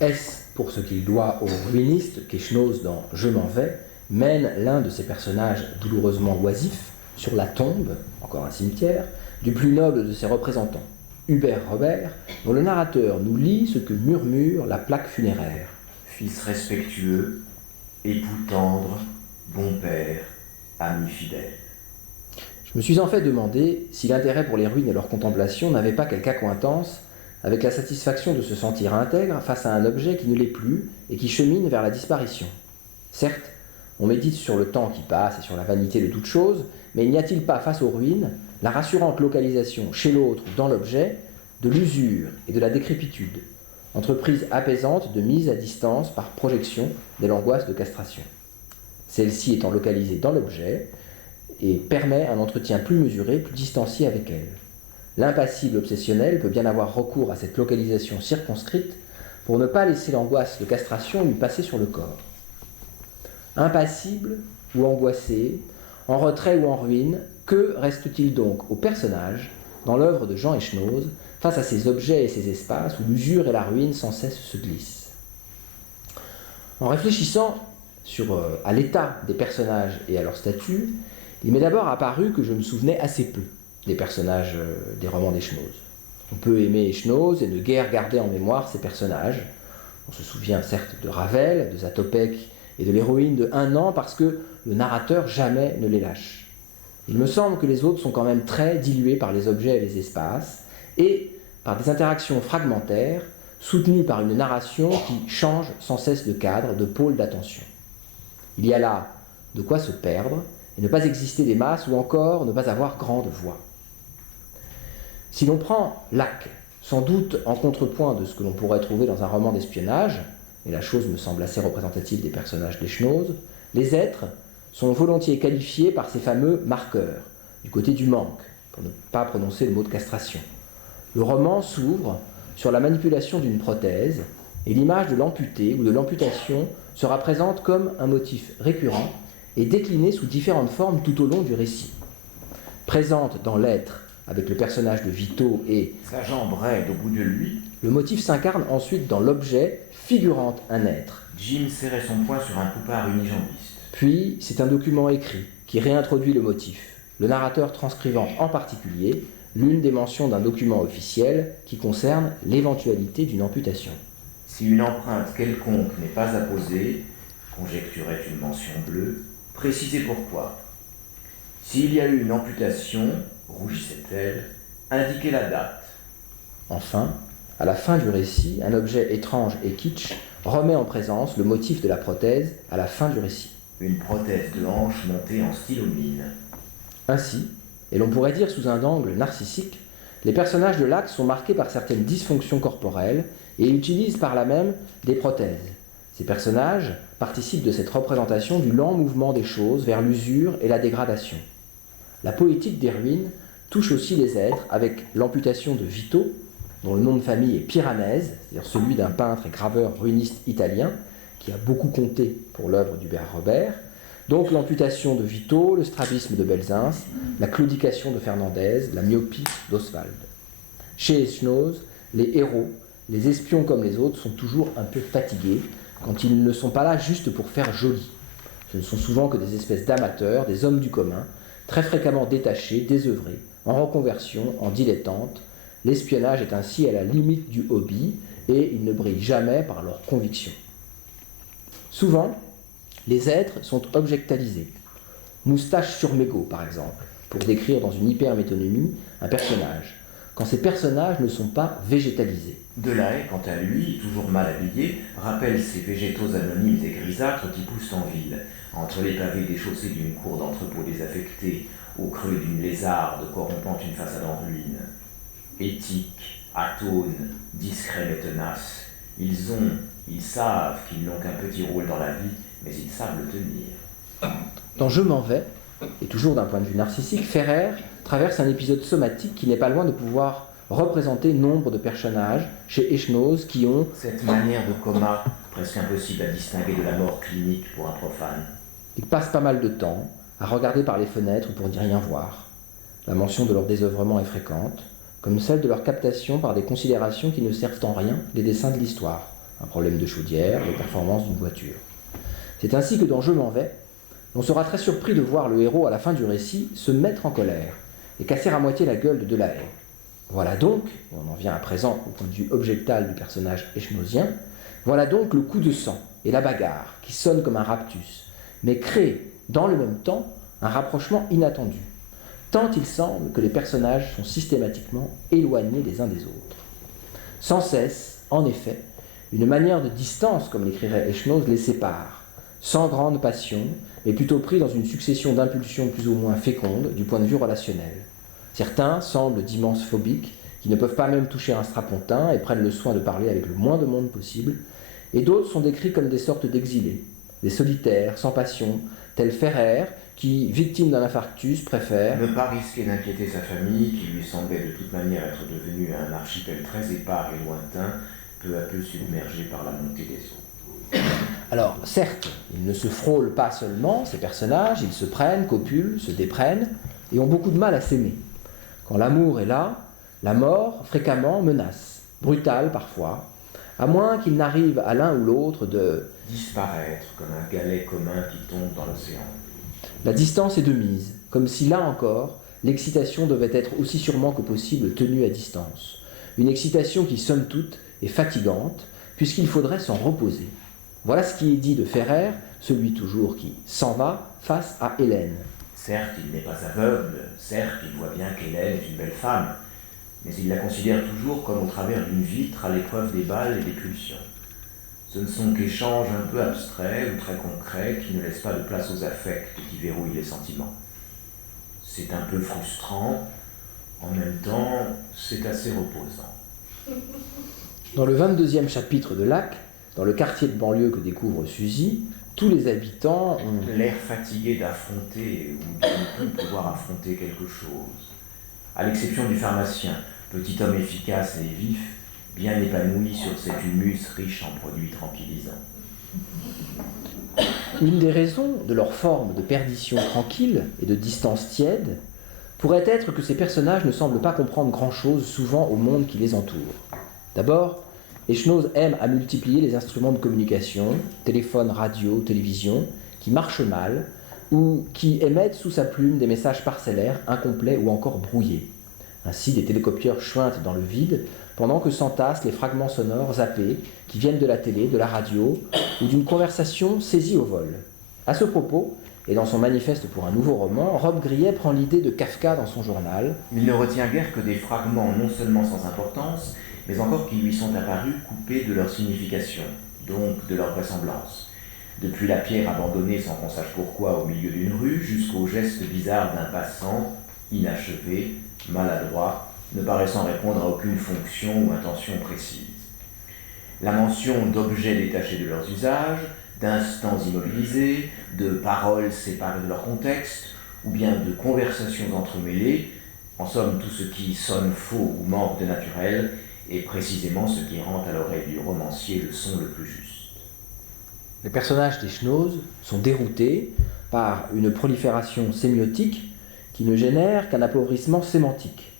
Est-ce pour ce qu'il doit au ruiniste qu'Echenoz dans Je m'en vais mène l'un de ses personnages douloureusement oisifs sur la tombe, encore un cimetière, du plus noble de ses représentants, Hubert Robert, dont le narrateur nous lit ce que murmure la plaque funéraire. Fils respectueux, époux tendre, bon père, ami fidèle. Je me suis en fait demandé si l'intérêt pour les ruines et leur contemplation n'avait pas quelque accointance avec la satisfaction de se sentir intègre face à un objet qui ne l'est plus et qui chemine vers la disparition. Certes, on médite sur le temps qui passe et sur la vanité de toute chose, mais n'y a-t-il pas, face aux ruines, la rassurante localisation chez l'autre ou dans l'objet de l'usure et de la décrépitude, entreprise apaisante de mise à distance par projection de l'angoisse de castration. Celle-ci étant localisée dans l'objet et permet un entretien plus mesuré, plus distancié avec elle. L'impassible obsessionnel peut bien avoir recours à cette localisation circonscrite pour ne pas laisser l'angoisse de castration lui passer sur le corps. Impassible ou angoissé, en retrait ou en ruine, que reste-t-il donc au personnage dans l'œuvre de Jean Echenoz face à ces objets et ces espaces où l'usure et la ruine sans cesse se glissent? En réfléchissant à l'état des personnages et à leur statut, il m'est d'abord apparu que je me souvenais assez peu des personnages des romans d'Echenoz. On peut aimer Echenoz et ne guère garder en mémoire ses personnages. On se souvient certes de Ravel, de Zatopek et de l'héroïne de 1 an parce que le narrateur jamais ne les lâche. Il me semble que les autres sont quand même très dilués par les objets et les espaces et par des interactions fragmentaires soutenues par une narration qui change sans cesse de cadre, de pôle d'attention. Il y a là de quoi se perdre et ne pas exister des masses ou encore ne pas avoir grande voix. Si l'on prend Lacq, sans doute en contrepoint de ce que l'on pourrait trouver dans un roman d'espionnage, et la chose me semble assez représentative des personnages d'Echenoz, les êtres sont volontiers qualifiés par ces fameux marqueurs, du côté du manque, pour ne pas prononcer le mot de castration. Le roman s'ouvre sur la manipulation d'une prothèse, et l'image de l'amputé ou de l'amputation sera présente comme un motif récurrent et déclinée sous différentes formes tout au long du récit. Présente dans l'être avec le personnage de Vito et sa jambe raide au bout de lui, le motif s'incarne ensuite dans l'objet figurant un être. Jim serrait son poing sur un poupard unijambiste. Puis, c'est un document écrit qui réintroduit le motif, le narrateur transcrivant en particulier l'une des mentions d'un document officiel qui concerne l'éventualité d'une amputation. Si une empreinte quelconque n'est pas apposée, conjecturait une mention bleue, précisez pourquoi. S'il y a eu une amputation, rougissait-elle, indiquez la date. Enfin, à la fin du récit, un objet étrange et kitsch remet en présence le motif de la prothèse à la fin du récit. Une prothèse de hanche montée en stylomine. Ainsi, et l'on pourrait dire sous un angle narcissique, les personnages de Lacq sont marqués par certaines dysfonctions corporelles et utilisent par là même des prothèses. Ces personnages participent de cette représentation du lent mouvement des choses vers l'usure et la dégradation. La poétique des ruines touche aussi les êtres avec l'amputation de Vito, dont le nom de famille est Piranèse, c'est-à-dire celui d'un peintre et graveur ruiniste italien qui a beaucoup compté pour l'œuvre d'Hubert Robert. Donc l'amputation de Vito, le strabisme de Belzins, la claudication de Fernandez, la myopie d'Oswald. Chez Echenoz, les héros, les espions comme les autres, sont toujours un peu fatigués quand ils ne sont pas là juste pour faire joli. Ce ne sont souvent que des espèces d'amateurs, des hommes du commun, très fréquemment détachés, désœuvrés, en reconversion, en dilettantes. L'espionnage est ainsi à la limite du hobby et ils ne brillent jamais par leurs convictions. Souvent, les êtres sont objectalisés. Moustache sur mégot, par exemple, pour décrire dans une hypermétonymie un personnage, quand ces personnages ne sont pas végétalisés. Delahaye, quant à lui, toujours mal habillé, rappelle ces végétaux anonymes et grisâtres qui poussent en ville, entre les pavés des chaussées d'une cour d'entrepôt désaffectée, au creux d'une lézarde corrompant une façade en ruine. Éthiques, atones, discrets mais tenaces, ils savent qu'ils n'ont qu'un petit rôle dans la vie, mais ils savent le tenir. Dans Je m'en vais, et toujours d'un point de vue narcissique, Ferrer traverse un épisode somatique qui n'est pas loin de pouvoir représenter nombre de personnages chez Echenoz qui ont cette manière de coma presque impossible à distinguer de la mort clinique pour un profane. Ils passent pas mal de temps à regarder par les fenêtres pour n'y rien voir. La mention de leur désœuvrement est fréquente, comme celle de leur captation par des considérations qui ne servent en rien les dessins de l'histoire, un problème de chaudière, les performances d'une voiture. C'est ainsi que dans Je m'en vais, on sera très surpris de voir le héros à la fin du récit se mettre en colère et casser à moitié la gueule de Delahaye. Voilà donc, et on en vient à présent au point de vue objectal du personnage echenozien, voilà donc le coup de sang et la bagarre qui sonne comme un raptus, mais crée dans le même temps un rapprochement inattendu, tant il semble que les personnages sont systématiquement éloignés les uns des autres. Sans cesse, en effet, une manière de distance, comme l'écrirait Echenoz, les sépare, sans grande passion, mais plutôt pris dans une succession d'impulsions plus ou moins fécondes du point de vue relationnel. Certains semblent d'immenses phobiques qui ne peuvent pas même toucher un strapontin et prennent le soin de parler avec le moins de monde possible, et d'autres sont décrits comme des sortes d'exilés, des solitaires, sans passion, tels Ferrer, qui, victime d'un infarctus, préfère ne pas risquer d'inquiéter sa famille, qui lui semblait de toute manière être devenue un archipel très épars et lointain, peu à peu submergé par la montée des eaux. Alors, certes, ils ne se frôlent pas seulement, ces personnages, ils se prennent, copulent, se déprennent, et ont beaucoup de mal à s'aimer. Quand l'amour est là, la mort, fréquemment, menace, brutale parfois, à moins qu'il n'arrive à l'un ou l'autre de disparaître comme un galet commun qui tombe dans l'océan. La distance est de mise, comme si là encore, l'excitation devait être aussi sûrement que possible tenue à distance. Une excitation qui, somme toute, est fatigante, puisqu'il faudrait s'en reposer. Voilà ce qui est dit de Ferrer, celui toujours qui s'en va face à Hélène. Certes, il n'est pas aveugle, certes, il voit bien qu'Hélène est une belle femme, mais il la considère toujours comme au travers d'une vitre à l'épreuve des balles et des pulsions. Ce ne sont qu'échanges un peu abstraits ou très concrets qui ne laissent pas de place aux affects qui verrouillent les sentiments. C'est un peu frustrant, en même temps, c'est assez reposant. Dans le 22e chapitre de Lac, dans le quartier de banlieue que découvre Suzy, tous les habitants ont l'air fatigué d'affronter ou de ne plus pouvoir affronter quelque chose. À l'exception du pharmacien, petit homme efficace et vif, bien épanoui sur cet humus riche en produits tranquillisants. Une des raisons de leur forme de perdition tranquille et de distance tiède pourrait être que ces personnages ne semblent pas comprendre grand-chose souvent au monde qui les entoure. D'abord, Echenoz aime à multiplier les instruments de communication, téléphone, radio, télévision, qui marchent mal ou qui émettent sous sa plume des messages parcellaires, incomplets ou encore brouillés. Ainsi, des télécopieurs chuintent dans le vide, pendant que s'entassent les fragments sonores zappés qui viennent de la télé, de la radio ou d'une conversation saisie au vol. À ce propos, et dans son manifeste pour un nouveau roman, Rob Grillet prend l'idée de Kafka dans son journal. Il ne retient guère que des fragments non seulement sans importance, mais encore qui lui sont apparus coupés de leur signification, donc de leur vraisemblance. Depuis la pierre abandonnée sans qu'on sache pourquoi au milieu d'une rue, jusqu'au geste bizarre d'un passant, inachevé, maladroit, ne paraissant répondre à aucune fonction ou intention précise. La mention d'objets détachés de leurs usages, d'instants immobilisés, de paroles séparées de leur contexte, ou bien de conversations entremêlées, en somme tout ce qui sonne faux ou manque de naturel, est précisément ce qui rend à l'oreille du romancier le son le plus juste. Les personnages d'Echenoz sont déroutés par une prolifération sémiotique qui ne génère qu'un appauvrissement sémantique,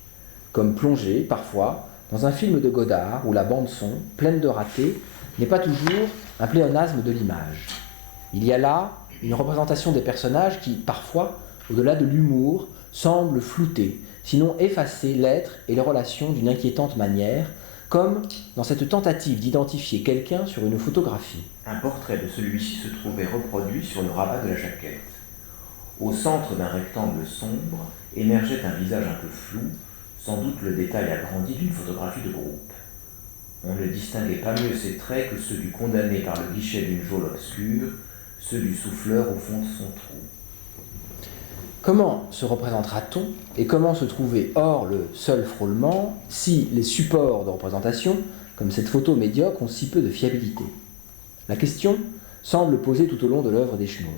comme plonger, parfois, dans un film de Godard où la bande-son, pleine de ratés, n'est pas toujours un pléonasme de l'image. Il y a là une représentation des personnages qui, parfois, au-delà de l'humour, semble flouter, sinon effacer l'être et les relations d'une inquiétante manière, comme dans cette tentative d'identifier quelqu'un sur une photographie. Un portrait de celui-ci se trouvait reproduit sur le rabat de la jaquette. Au centre d'un rectangle sombre émergeait un visage un peu flou, sans doute le détail agrandi d'une photographie de groupe. On ne distinguait pas mieux ses traits que ceux du condamné par le guichet d'une geôle obscure, ceux du souffleur au fond de son trou. Comment se représentera-t-on et comment se trouver hors le seul frôlement si les supports de représentation, comme cette photo médiocre, ont si peu de fiabilité? La question semble posée tout au long de l'œuvre d'Echenoz.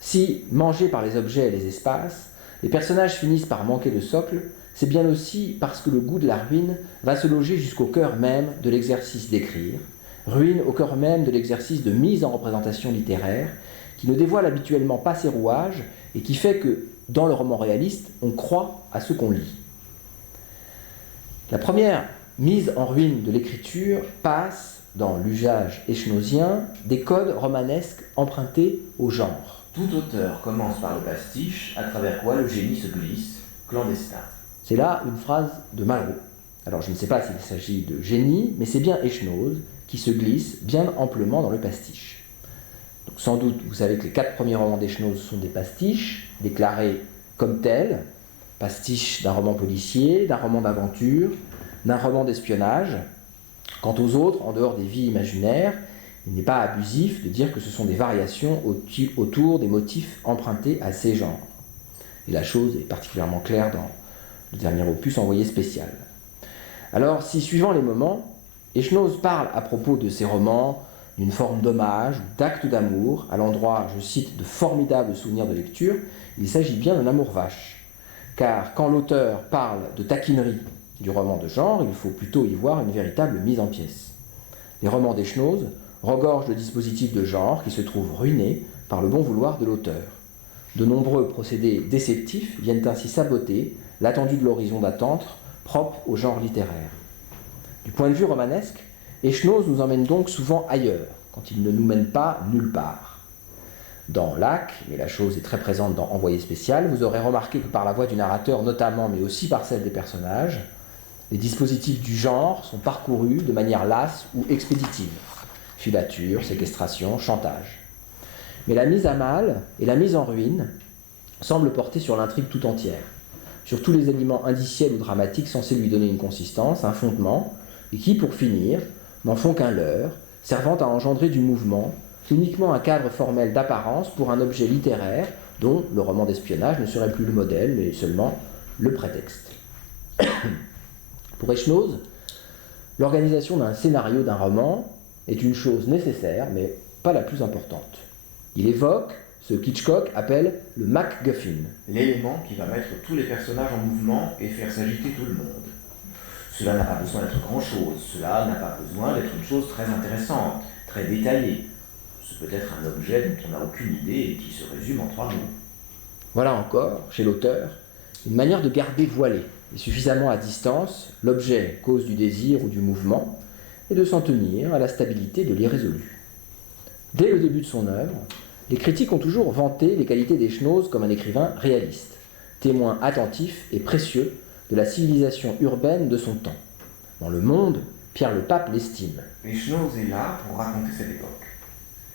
Si, mangés par les objets et les espaces, les personnages finissent par manquer de socle, c'est bien aussi parce que le goût de la ruine va se loger jusqu'au cœur même de l'exercice d'écrire, ruine au cœur même de l'exercice de mise en représentation littéraire, qui ne dévoile habituellement pas ses rouages et qui fait que, dans le roman réaliste, on croit à ce qu'on lit. La première mise en ruine de l'écriture passe, dans l'usage echenozien, des codes romanesques empruntés au genre. Tout auteur commence par le pastiche, à travers quoi le génie se glisse, clandestin. C'est là une phrase de Malraux. Alors je ne sais pas s'il s'agit de génie, mais c'est bien Echenoz qui se glisse bien amplement dans le pastiche. Donc sans doute, vous savez que les 4 premiers romans d'Echenoz sont des pastiches, déclarés comme tels, pastiche d'un roman policier, d'un roman d'aventure, d'un roman d'espionnage. Quant aux autres, en dehors des vies imaginaires, il n'est pas abusif de dire que ce sont des variations autour des motifs empruntés à ces genres. Et la chose est particulièrement claire dans le dernier opus Envoyé spécial. Alors, si suivant les moments, Echnoz parle à propos de ses romans d'une forme d'hommage ou d'acte d'amour, à l'endroit, je cite, de formidables souvenirs de lecture, il s'agit bien d'un amour vache. Car quand l'auteur parle de taquinerie du roman de genre, il faut plutôt y voir une véritable mise en pièces. Les romans d'Echnoz regorgent de dispositifs de genre qui se trouvent ruinés par le bon vouloir de l'auteur. De nombreux procédés déceptifs viennent ainsi saboter l'attendu de l'horizon d'attente propre au genre littéraire. Du point de vue romanesque, Echnoz nous emmène donc souvent ailleurs, quand il ne nous mène pas nulle part. Dans Lac, mais la chose est très présente dans Envoyé spécial, vous aurez remarqué que par la voix du narrateur notamment, mais aussi par celle des personnages, les dispositifs du genre sont parcourus de manière lasse ou expéditive. Filature, séquestration, chantage. Mais la mise à mal et la mise en ruine semblent porter sur l'intrigue tout entière, sur tous les éléments indiciels ou dramatiques censés lui donner une consistance, un fondement, et qui, pour finir, n'en font qu'un leurre, servant à engendrer du mouvement, uniquement un cadre formel d'apparence pour un objet littéraire dont le roman d'espionnage ne serait plus le modèle, mais seulement le prétexte. Pour Echnoz, l'organisation d'un scénario d'un roman est une chose nécessaire, mais pas la plus importante. Il évoque ce qu'Hitchcock appelle le MacGuffin. L'élément qui va mettre tous les personnages en mouvement et faire s'agiter tout le monde. Cela n'a pas besoin d'être grand-chose, cela n'a pas besoin d'être une chose très intéressante, très détaillée. C'est peut-être un objet dont on n'a aucune idée et qui se résume en 3 mots. Voilà encore, chez l'auteur, une manière de garder voilé et suffisamment à distance l'objet cause du désir ou du mouvement et de s'en tenir à la stabilité de l'irrésolu. Dès le début de son œuvre, les critiques ont toujours vanté les qualités d'Echnoz comme un écrivain réaliste, témoin attentif et précieux de la civilisation urbaine de son temps. Dans Le Monde, Pierre le Pape l'estime. Echnoz est là pour raconter cette époque.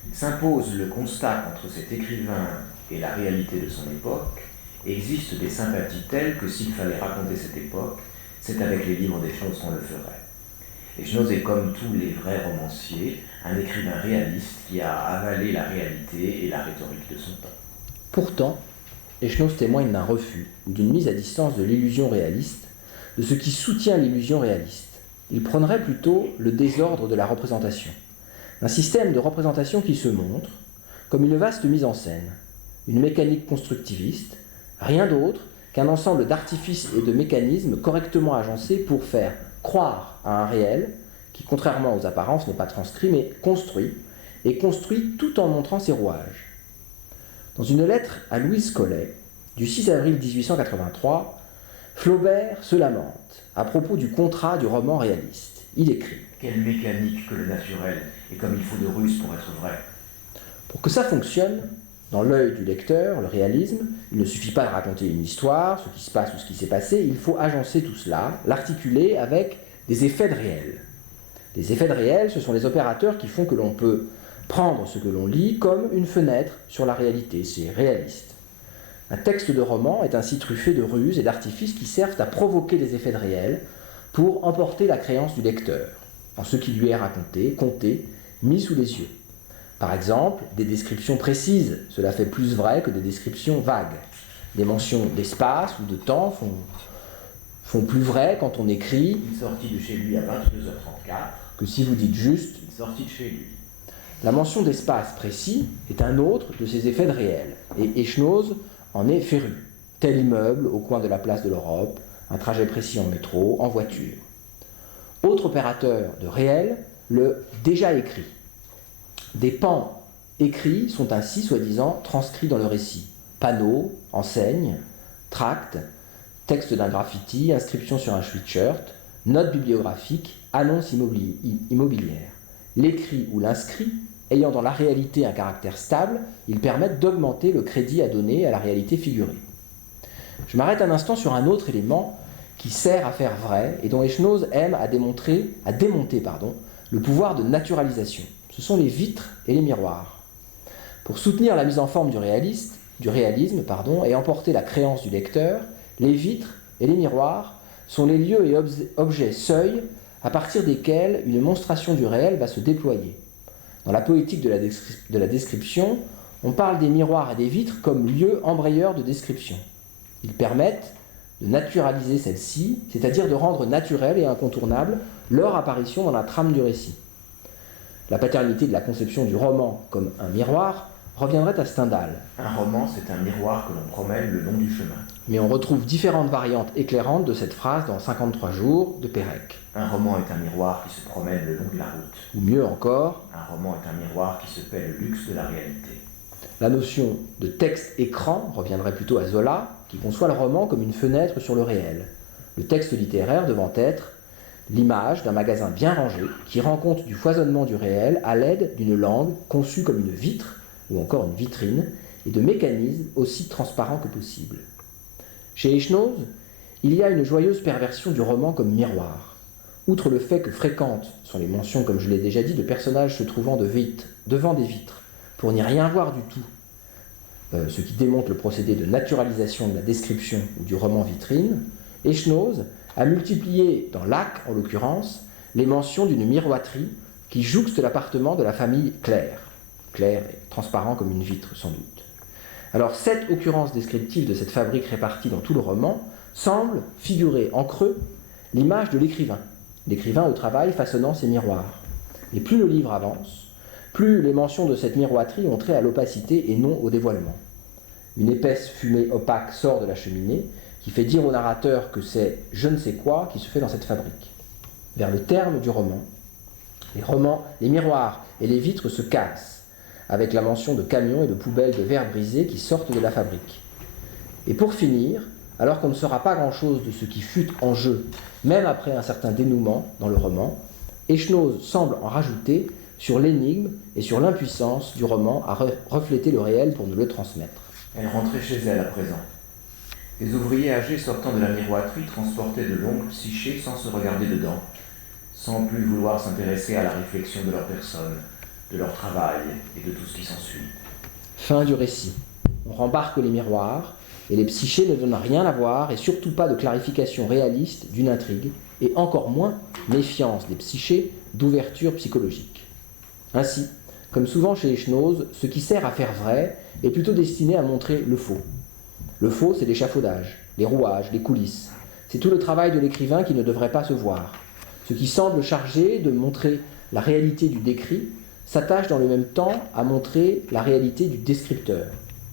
Il s'impose le constat qu'entre cet écrivain et la réalité de son époque existent des sympathies telles que s'il fallait raconter cette époque, c'est avec les livres d'Echnoz qu'on le ferait. Echnoz est comme tous les vrais romanciers, un écrivain réaliste qui a avalé la réalité et la rhétorique de son temps. Pourtant, Echnoz témoigne d'un refus ou d'une mise à distance de l'illusion réaliste, de ce qui soutient l'illusion réaliste. Il prônerait plutôt le désordre de la représentation, un système de représentation qui se montre comme une vaste mise en scène, une mécanique constructiviste, rien d'autre qu'un ensemble d'artifices et de mécanismes correctement agencés pour faire croire à un réel qui, contrairement aux apparences, n'est pas transcrit, mais construit, et construit tout en montrant ses rouages. Dans une lettre à Louise Collet, du 6 avril 1883, Flaubert se lamente à propos du contrat du roman réaliste. Il écrit « Quelle mécanique que le naturel, et comme il faut de ruse pour être vrai. » Pour que ça fonctionne, dans l'œil du lecteur, le réalisme, il ne suffit pas de raconter une histoire, ce qui se passe ou ce qui s'est passé, il faut agencer tout cela, l'articuler avec des effets de réel. Les effets de réel, ce sont les opérateurs qui font que l'on peut prendre ce que l'on lit comme une fenêtre sur la réalité, c'est réaliste. Un texte de roman est ainsi truffé de ruses et d'artifices qui servent à provoquer des effets de réel pour emporter la créance du lecteur en ce qui lui est raconté, conté, mis sous les yeux. Par exemple, des descriptions précises, cela fait plus vrai que des descriptions vagues. Des mentions d'espace ou de temps font plus vrai quand on écrit Une sortie de chez lui à 22h34 que si vous dites juste une sortie de chez lui. La mention d'espace précis est un autre de ces effets de réel, et Echnoz en est féru. Tel immeuble au coin de la place de l'Europe, un trajet précis en métro, en voiture. Autre opérateur de réel, le déjà écrit. Des pans écrits sont ainsi soi-disant transcrits dans le récit. Panneaux, enseignes, tracts, texte d'un graffiti, inscription sur un sweatshirt, notes bibliographiques, annonces immobilières. L'écrit ou l'inscrit, ayant dans la réalité un caractère stable, ils permettent d'augmenter le crédit à donner à la réalité figurée. Je m'arrête un instant sur un autre élément qui sert à faire vrai et dont Echnoz aime à démonter le pouvoir de naturalisation. Ce sont les vitres et les miroirs. Pour soutenir la mise en forme du réalisme, et emporter la créance du lecteur, les vitres et les miroirs sont les lieux et objets seuils à partir desquels une monstration du réel va se déployer. Dans la poétique de la description, on parle des miroirs et des vitres comme lieux embrayeurs de description. Ils permettent de naturaliser celle-ci, c'est-à-dire de rendre naturelle et incontournable leur apparition dans la trame du récit. La paternité de la conception du roman comme un miroir reviendrait à Stendhal. Un roman, c'est un miroir que l'on promène le long du chemin. Mais on retrouve différentes variantes éclairantes de cette phrase dans 53 jours de Pérec. Un roman est un miroir qui se promène le long de la route. Ou mieux encore, un roman est un miroir qui se paie le luxe de la réalité. La notion de texte-écran reviendrait plutôt à Zola, qui conçoit le roman comme une fenêtre sur le réel. Le texte littéraire devant être l'image d'un magasin bien rangé qui rend compte du foisonnement du réel à l'aide d'une langue conçue comme une vitre ou encore une vitrine et de mécanismes aussi transparents que possible. Chez Echnoz, il y a une joyeuse perversion du roman comme miroir. Outre le fait que fréquentes sont les mentions, comme je l'ai déjà dit, de personnages se trouvant devant des vitres pour n'y rien voir du tout, ce qui démontre le procédé de naturalisation de la description ou du roman vitrine, Echnoz a multiplié, dans Lac en l'occurrence, les mentions d'une miroiterie qui jouxte l'appartement de la famille Claire. Claire est transparent comme une vitre sans doute. Alors cette occurrence descriptive de cette fabrique répartie dans tout le roman semble figurer en creux l'image de l'écrivain au travail façonnant ses miroirs. Et plus le livre avance, plus les mentions de cette miroiterie ont trait à l'opacité et non au dévoilement. Une épaisse fumée opaque sort de la cheminée qui fait dire au narrateur que c'est je ne sais quoi qui se fait dans cette fabrique. Vers le terme du roman, les miroirs et les vitres se cassent, avec la mention de camions et de poubelles de verre brisés qui sortent de la fabrique. Et pour finir, alors qu'on ne saura pas grand-chose de ce qui fut en jeu, même après un certain dénouement dans le roman, Echnoz semble en rajouter sur l'énigme et sur l'impuissance du roman à refléter le réel pour nous le transmettre. Elle rentrait chez elle à présent. Les ouvriers âgés sortant de la miroiterie transportaient de longues psychées sans se regarder dedans, sans plus vouloir s'intéresser à la réflexion de leur personne, de leur travail et de tout ce qui s'ensuit. Fin du récit. On rembarque les miroirs, et les psychés ne donnent rien à voir, et surtout pas de clarification réaliste d'une intrigue, et encore moins méfiance des psychés d'ouverture psychologique. Ainsi, comme souvent chez Echnoz, ce qui sert à faire vrai est plutôt destiné à montrer le faux. Le faux, c'est l'échafaudage, les rouages, les coulisses. C'est tout le travail de l'écrivain qui ne devrait pas se voir. Ce qui semble chargé de montrer la réalité du décrit s'attache dans le même temps à montrer la réalité du descripteur.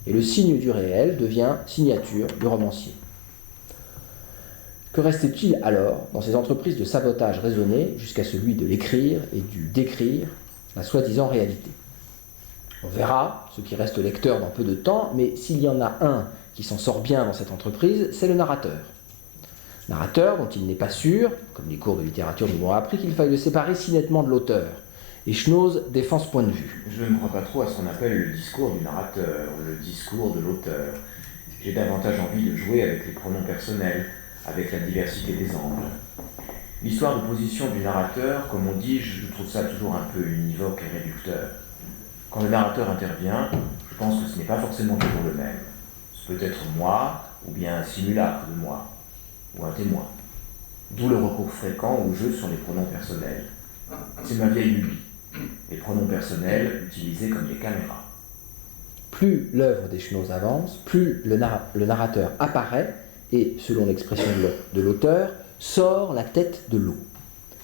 Et le signe du réel devient signature du romancier. Que reste-t-il alors dans ces entreprises de sabotage raisonné jusqu'à celui de l'écrire et du décrire la soi-disant réalité? On verra ce qui reste au lecteur dans peu de temps, mais s'il y en a un qui s'en sort bien dans cette entreprise, c'est le narrateur. Narrateur dont il n'est pas sûr, comme les cours de littérature nous l'ont appris, qu'il faille le séparer si nettement de l'auteur. Echnoz défend ce point de vue. Je ne crois pas trop à ce qu'on appelle le discours du narrateur, le discours de l'auteur. J'ai davantage envie de jouer avec les pronoms personnels, avec la diversité des angles. L'histoire de position du narrateur, comme on dit, je trouve ça toujours un peu univoque et réducteur. Quand le narrateur intervient, je pense que ce n'est pas forcément toujours le même. Ce peut être moi, ou bien un simulacre de moi, ou un témoin. D'où le recours fréquent au jeu sur les pronoms personnels. C'est ma vieille lubie. Les pronoms personnels utilisés comme des caméras. Plus l'œuvre d'Echnoz avance, plus le narrateur apparaît et, selon l'expression de l'auteur, sort la tête de l'eau,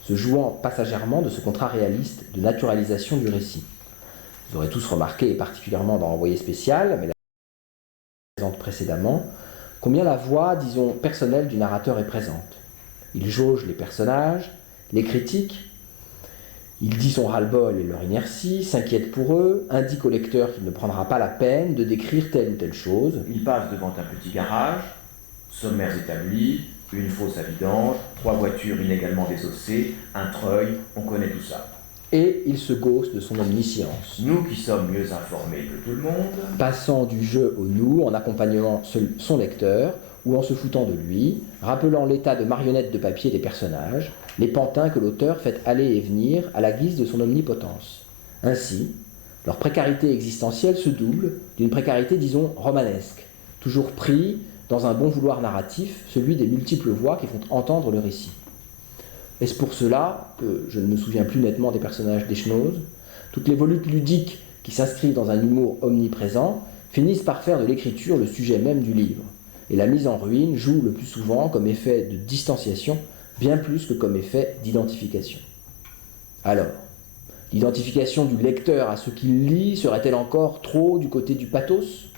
se jouant passagèrement de ce contrat réaliste de naturalisation du récit. Vous aurez tous remarqué, et particulièrement dans Envoyé spécial, mais la présente précédemment, combien la voix, disons, personnelle du narrateur est présente. Il jauge les personnages, les critique, il dit son ras-le-bol et leur inertie, s'inquiète pour eux, indique au lecteur qu'il ne prendra pas la peine de décrire telle ou telle chose. Il passe devant un petit garage, sommaires établis, une fosse à vidange, 3 voitures inégalement désossées, un treuil, on connaît tout ça. Et il se gausse de son omniscience. Nous qui sommes mieux informés que tout le monde, passant du jeu au nous en accompagnant son lecteur ou en se foutant de lui, rappelant l'état de marionnette de papier des personnages, les pantins que l'auteur fait aller et venir à la guise de son omnipotence. Ainsi, leur précarité existentielle se double d'une précarité, disons, romanesque, toujours pris dans un bon vouloir narratif, celui des multiples voix qui font entendre le récit. Est-ce pour cela que je ne me souviens plus nettement des personnages d'Echnoz? Toutes les volutes ludiques qui s'inscrivent dans un humour omniprésent finissent par faire de l'écriture le sujet même du livre. et la mise en ruine joue le plus souvent comme effet de distanciation, bien plus que comme effet d'identification. Alors, l'identification du lecteur à ce qu'il lit serait-elle encore trop du côté du pathos ?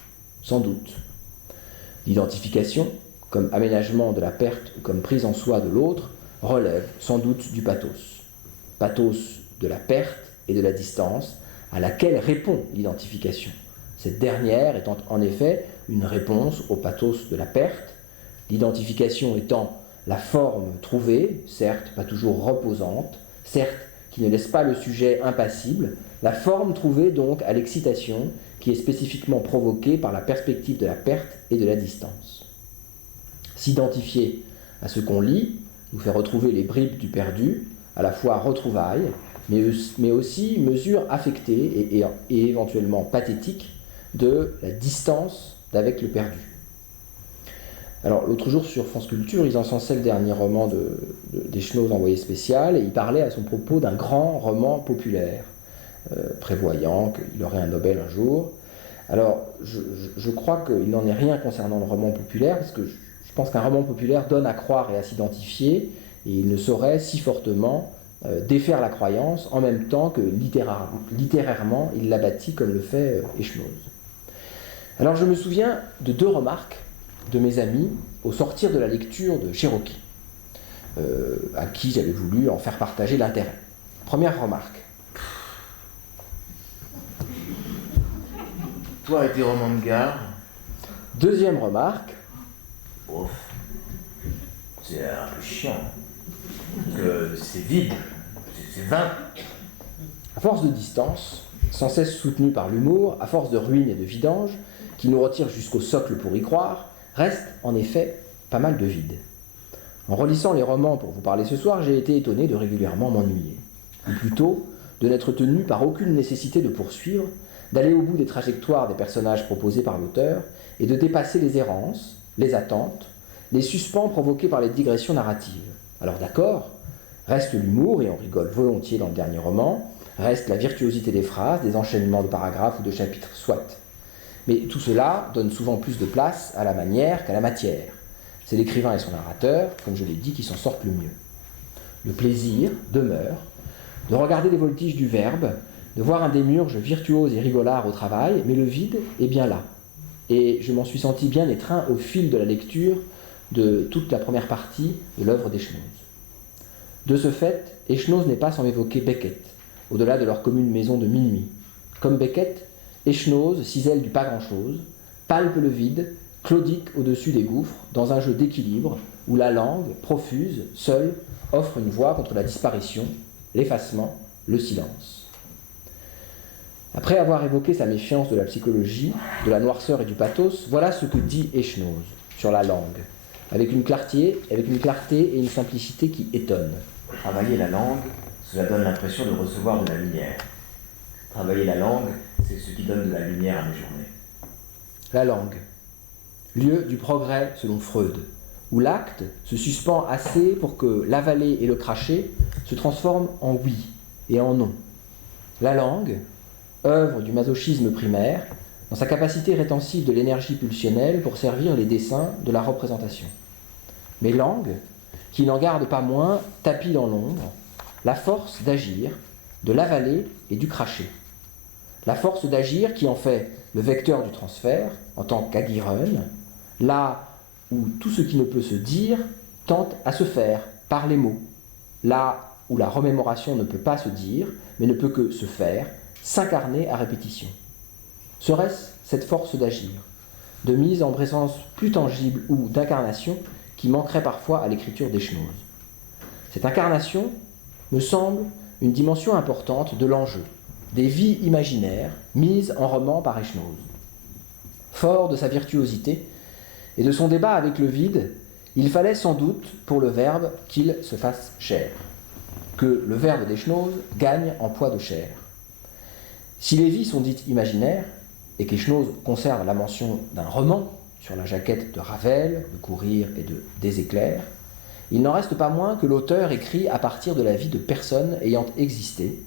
Sans doute. L'identification, comme aménagement de la perte ou comme prise en soi de l'autre, relève sans doute du pathos. Pathos de la perte et de la distance, à laquelle répond l'identification. Cette dernière étant en effet une réponse au pathos de la perte, l'identification étant la forme trouvée, certes pas toujours reposante, certes qui ne laisse pas le sujet impassible, la forme trouvée donc à l'excitation qui est spécifiquement provoquée par la perspective de la perte et de la distance. S'identifier à ce qu'on lit nous fait retrouver les bribes du perdu, à la fois retrouvailles, mais aussi mesure affectée et éventuellement pathétique de la distance d'avec le perdu. Alors, l'autre jour, sur France Culture, ils encensaient le dernier roman d'Echenoz, Envoyé spécial, et il parlait à son propos d'un grand roman populaire, prévoyant qu'il aurait un Nobel un jour. Alors, je crois qu'il n'en est rien concernant le roman populaire, parce que je pense qu'un roman populaire donne à croire et à s'identifier, et il ne saurait si fortement défaire la croyance, en même temps que littérairement, il la bâtit comme le fait Echenoz. Alors, je me souviens de 2 remarques de mes amis au sortir de la lecture de Cherokee, à qui j'avais voulu en faire partager l'intérêt. Première remarque. Toi et tes romans de gare. Deuxième remarque. Ouf. C'est un peu chiant. Que c'est vide. C'est vain. À force de distance, sans cesse soutenue par l'humour, à force de ruine et de vidange, qui nous retire jusqu'au socle pour y croire, reste en effet pas mal de vide. En relissant les romans pour vous parler ce soir, j'ai été étonné de régulièrement m'ennuyer. Ou plutôt, de n'être tenu par aucune nécessité de poursuivre, d'aller au bout des trajectoires des personnages proposés par l'auteur et de dépasser les errances, les attentes, les suspens provoqués par les digressions narratives. Alors d'accord, reste l'humour, et on rigole volontiers dans le dernier roman, reste la virtuosité des phrases, des enchaînements de paragraphes ou de chapitres, soit. Mais tout cela donne souvent plus de place à la manière qu'à la matière. C'est l'écrivain et son narrateur, comme je l'ai dit, qui s'en sortent le mieux. Le plaisir demeure de regarder les voltiges du verbe, de voir un démiurge virtuose et rigolard au travail, mais le vide est bien là. Et je m'en suis senti bien étreint au fil de la lecture de toute la première partie de l'œuvre d'Echenoz. De ce fait, Echenoz n'est pas sans évoquer Beckett, au-delà de leur commune maison de minuit. Comme Beckett, Echenoz, cisèle du pas grand-chose, palpe le vide, claudique au-dessus des gouffres, dans un jeu d'équilibre où la langue, profuse, seule, offre une voie contre la disparition, l'effacement, le silence. Après avoir évoqué sa méfiance de la psychologie, de la noirceur et du pathos, voilà ce que dit Echenoz sur la langue, avec une clarté et une simplicité qui étonnent. Travailler la langue, cela donne l'impression de recevoir de la lumière. Travailler la langue, c'est ce qui donne de la lumière à mes journées. La langue, lieu du progrès selon Freud, où l'acte se suspend assez pour que l'avaler et le cracher se transforment en oui et en non. La langue, œuvre du masochisme primaire, dans sa capacité rétentive de l'énergie pulsionnelle pour servir les desseins de la représentation. Mais langue, qui n'en garde pas moins, tapis dans l'ombre, la force d'agir, de l'avaler et du cracher. La force d'agir qui en fait le vecteur du transfert, en tant qu'aguirone, là où tout ce qui ne peut se dire tente à se faire par les mots, là où la remémoration ne peut pas se dire, mais ne peut que se faire, s'incarner à répétition. Serait-ce cette force d'agir, de mise en présence plus tangible ou d'incarnation qui manquerait parfois à l'écriture d'Echenoz? Cette incarnation me semble une dimension importante de l'enjeu, des vies imaginaires mises en roman par Echenoz. Fort de sa virtuosité et de son débat avec le vide, il fallait sans doute pour le verbe qu'il se fasse chair, que le verbe d'Echenoz gagne en poids de chair. Si les vies sont dites imaginaires, et qu'Echenoz conserve la mention d'un roman sur la jaquette de Ravel, de Courir et de Des éclairs, il n'en reste pas moins que l'auteur écrit à partir de la vie de personnes ayant existé,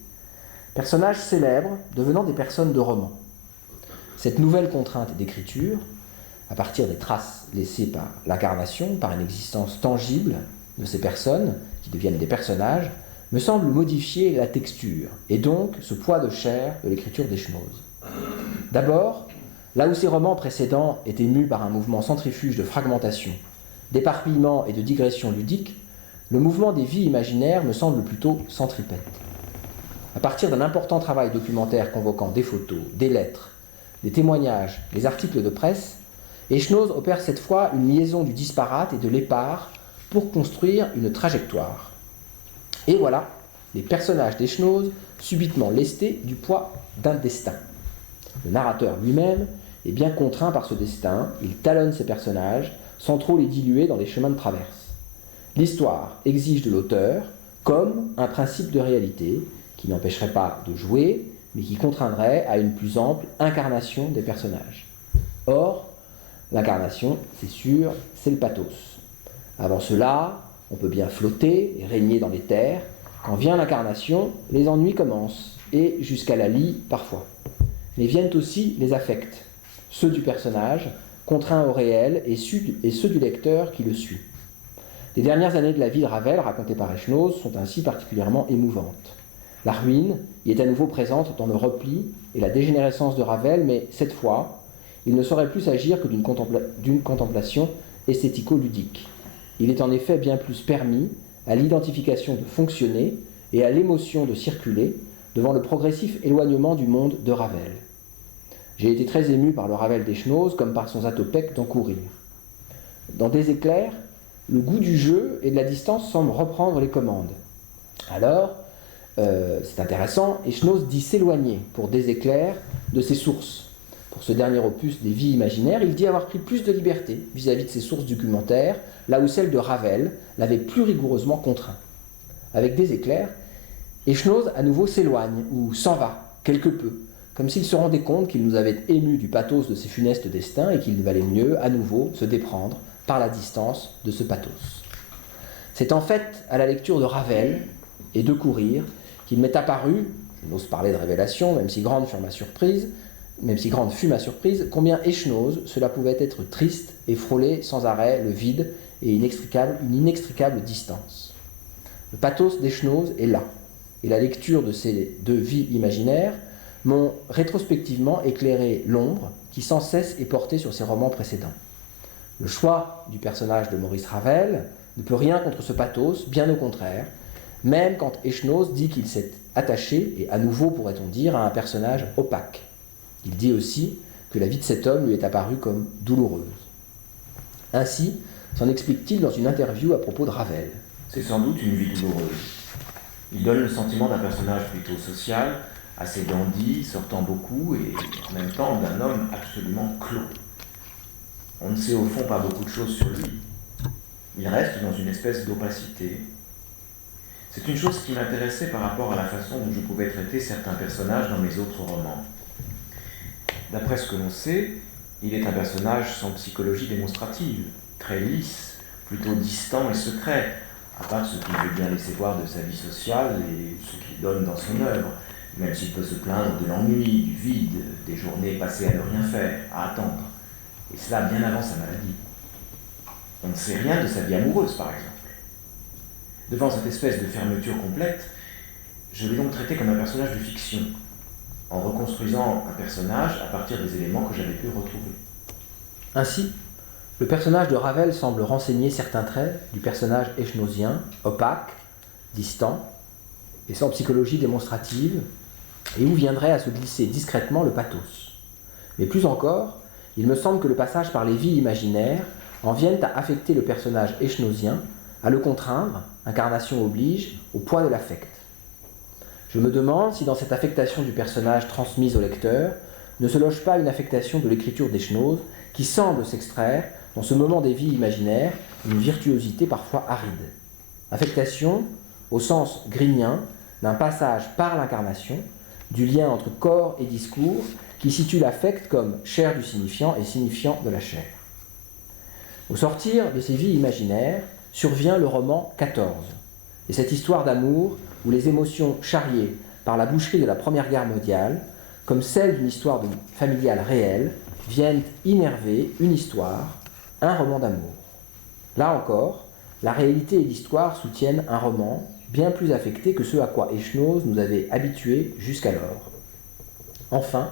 personnages célèbres devenant des personnes de roman. Cette nouvelle contrainte d'écriture, à partir des traces laissées par l'incarnation, par une existence tangible de ces personnes, qui deviennent des personnages, me semble modifier la texture, et donc ce poids de chair de l'écriture d'Eschnoz. D'abord, là où ces romans précédents étaient mus par un mouvement centrifuge de fragmentation, d'éparpillement et de digression ludique, le mouvement des vies imaginaires me semble plutôt centripète. À partir d'un important travail documentaire convoquant des photos, des lettres, des témoignages, des articles de presse, Eschnoz opère cette fois une liaison du disparate et de l'épars pour construire une trajectoire. Et voilà les personnages d'Eschnoz subitement lestés du poids d'un destin. Le narrateur lui-même est bien contraint par ce destin, il talonne ses personnages sans trop les diluer dans les chemins de traverse. L'histoire exige de l'auteur comme un principe de réalité qui n'empêcherait pas de jouer, mais qui contraindrait à une plus ample incarnation des personnages. Or, l'incarnation, c'est sûr, c'est le pathos. Avant cela, on peut bien flotter et régner dans les terres. Quand vient l'incarnation, les ennuis commencent, et jusqu'à la lie parfois. Mais viennent aussi les affects, ceux du personnage, contraints au réel, et ceux du lecteur qui le suit. Les dernières années de la vie de Ravel, racontées par Eschnoz, sont ainsi particulièrement émouvantes. La ruine y est à nouveau présente dans le repli et la dégénérescence de Ravel, mais cette fois, il ne saurait plus s'agir que d'une contemplation esthético-ludique. Il est en effet bien plus permis à l'identification de fonctionner et à l'émotion de circuler devant le progressif éloignement du monde de Ravel. J'ai été très ému par le Ravel d'Eschnoz comme par son Zatopek d'Encourir. Dans Des éclairs, le goût du jeu et de la distance semble reprendre les commandes. Alors, c'est intéressant, Eschnoz dit s'éloigner pour Des éclairs de ses sources. Pour ce dernier opus des vies imaginaires, il dit avoir pris plus de liberté vis-à-vis de ses sources documentaires, là où celle de Ravel l'avait plus rigoureusement contraint. Avec Des éclairs, Eschnoz à nouveau s'éloigne ou s'en va, quelque peu, comme s'il se rendait compte qu'il nous avait émus du pathos de ses funestes destins et qu'il valait mieux, à nouveau, se déprendre par la distance de ce pathos. C'est en fait à la lecture de Ravel et de Courir qu'il m'est apparu, je n'ose parler de révélation, même si grande fut ma surprise, combien Eschnoz, cela pouvait être triste et frôler sans arrêt le vide et une inextricable distance. Le pathos d'Eschnoz est là, et la lecture de ces deux vies imaginaires m'ont rétrospectivement éclairé l'ombre qui sans cesse est portée sur ses romans précédents. Le choix du personnage de Maurice Ravel ne peut rien contre ce pathos, bien au contraire, même quand Eschnoz dit qu'il s'est attaché, et à nouveau pourrait-on dire, à un personnage opaque. Il dit aussi que la vie de cet homme lui est apparue comme douloureuse. Ainsi s'en explique-t-il dans une interview à propos de Ravel. C'est sans doute une vie douloureuse. Il donne le sentiment d'un personnage plutôt social, assez dandy, sortant beaucoup, et en même temps d'un homme absolument clos. On ne sait au fond pas beaucoup de choses sur lui. Il reste dans une espèce d'opacité. C'est une chose qui m'intéressait par rapport à la façon dont je pouvais traiter certains personnages dans mes autres romans. D'après ce que l'on sait, il est un personnage sans psychologie démonstrative, très lisse, plutôt distant et secret, à part ce qu'il veut bien laisser voir de sa vie sociale et ce qu'il donne dans son œuvre, même s'il peut se plaindre de l'ennui, du vide, des journées passées à ne rien faire, à attendre, et cela bien avant sa maladie. On ne sait rien de sa vie amoureuse, par exemple. Devant cette espèce de fermeture complète, je l'ai donc traité comme un personnage de fiction, en reconstruisant un personnage à partir des éléments que j'avais pu retrouver. Ainsi, le personnage de Ravel semble renseigner certains traits du personnage eschnozien, opaque, distant, et sans psychologie démonstrative, et où viendrait à se glisser discrètement le pathos. Mais plus encore, il me semble que le passage par les vies imaginaires en vienne à affecter le personnage eschnozien, à le contraindre, incarnation oblige, au poids de l'affect. Je me demande si dans cette affectation du personnage transmise au lecteur, ne se loge pas une affectation de l'écriture d'Eschnoz qui semble s'extraire, dans ce moment des vies imaginaires, d'une virtuosité parfois aride. Affectation, au sens grignien, d'un passage par l'incarnation, du lien entre corps et discours, qui situe l'affect comme chair du signifiant et signifiant de la chair. Au sortir de ces vies imaginaires, survient le roman 14, et cette histoire d'amour où les émotions charriées par la boucherie de la Première Guerre mondiale, comme celle d'une histoire familiale réelle, viennent innerver une histoire, un roman d'amour. Là encore, la réalité et l'histoire soutiennent un roman bien plus affecté que ce à quoi Echnoz nous avait habitués jusqu'alors. Enfin,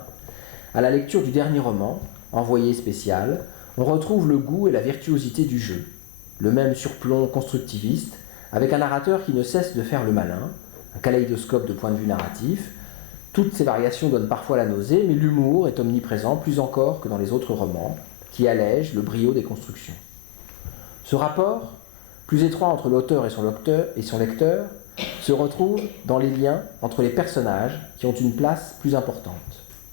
à la lecture du dernier roman, Envoyé spécial, on retrouve le goût et la virtuosité du jeu, le même surplomb constructiviste, avec un narrateur qui ne cesse de faire le malin, un kaléidoscope de points de vue narratifs. Toutes ces variations donnent parfois la nausée, mais l'humour est omniprésent plus encore que dans les autres romans, qui allègent le brio des constructions. Ce rapport, plus étroit entre l'auteur et son lecteur, se retrouve dans les liens entre les personnages qui ont une place plus importante.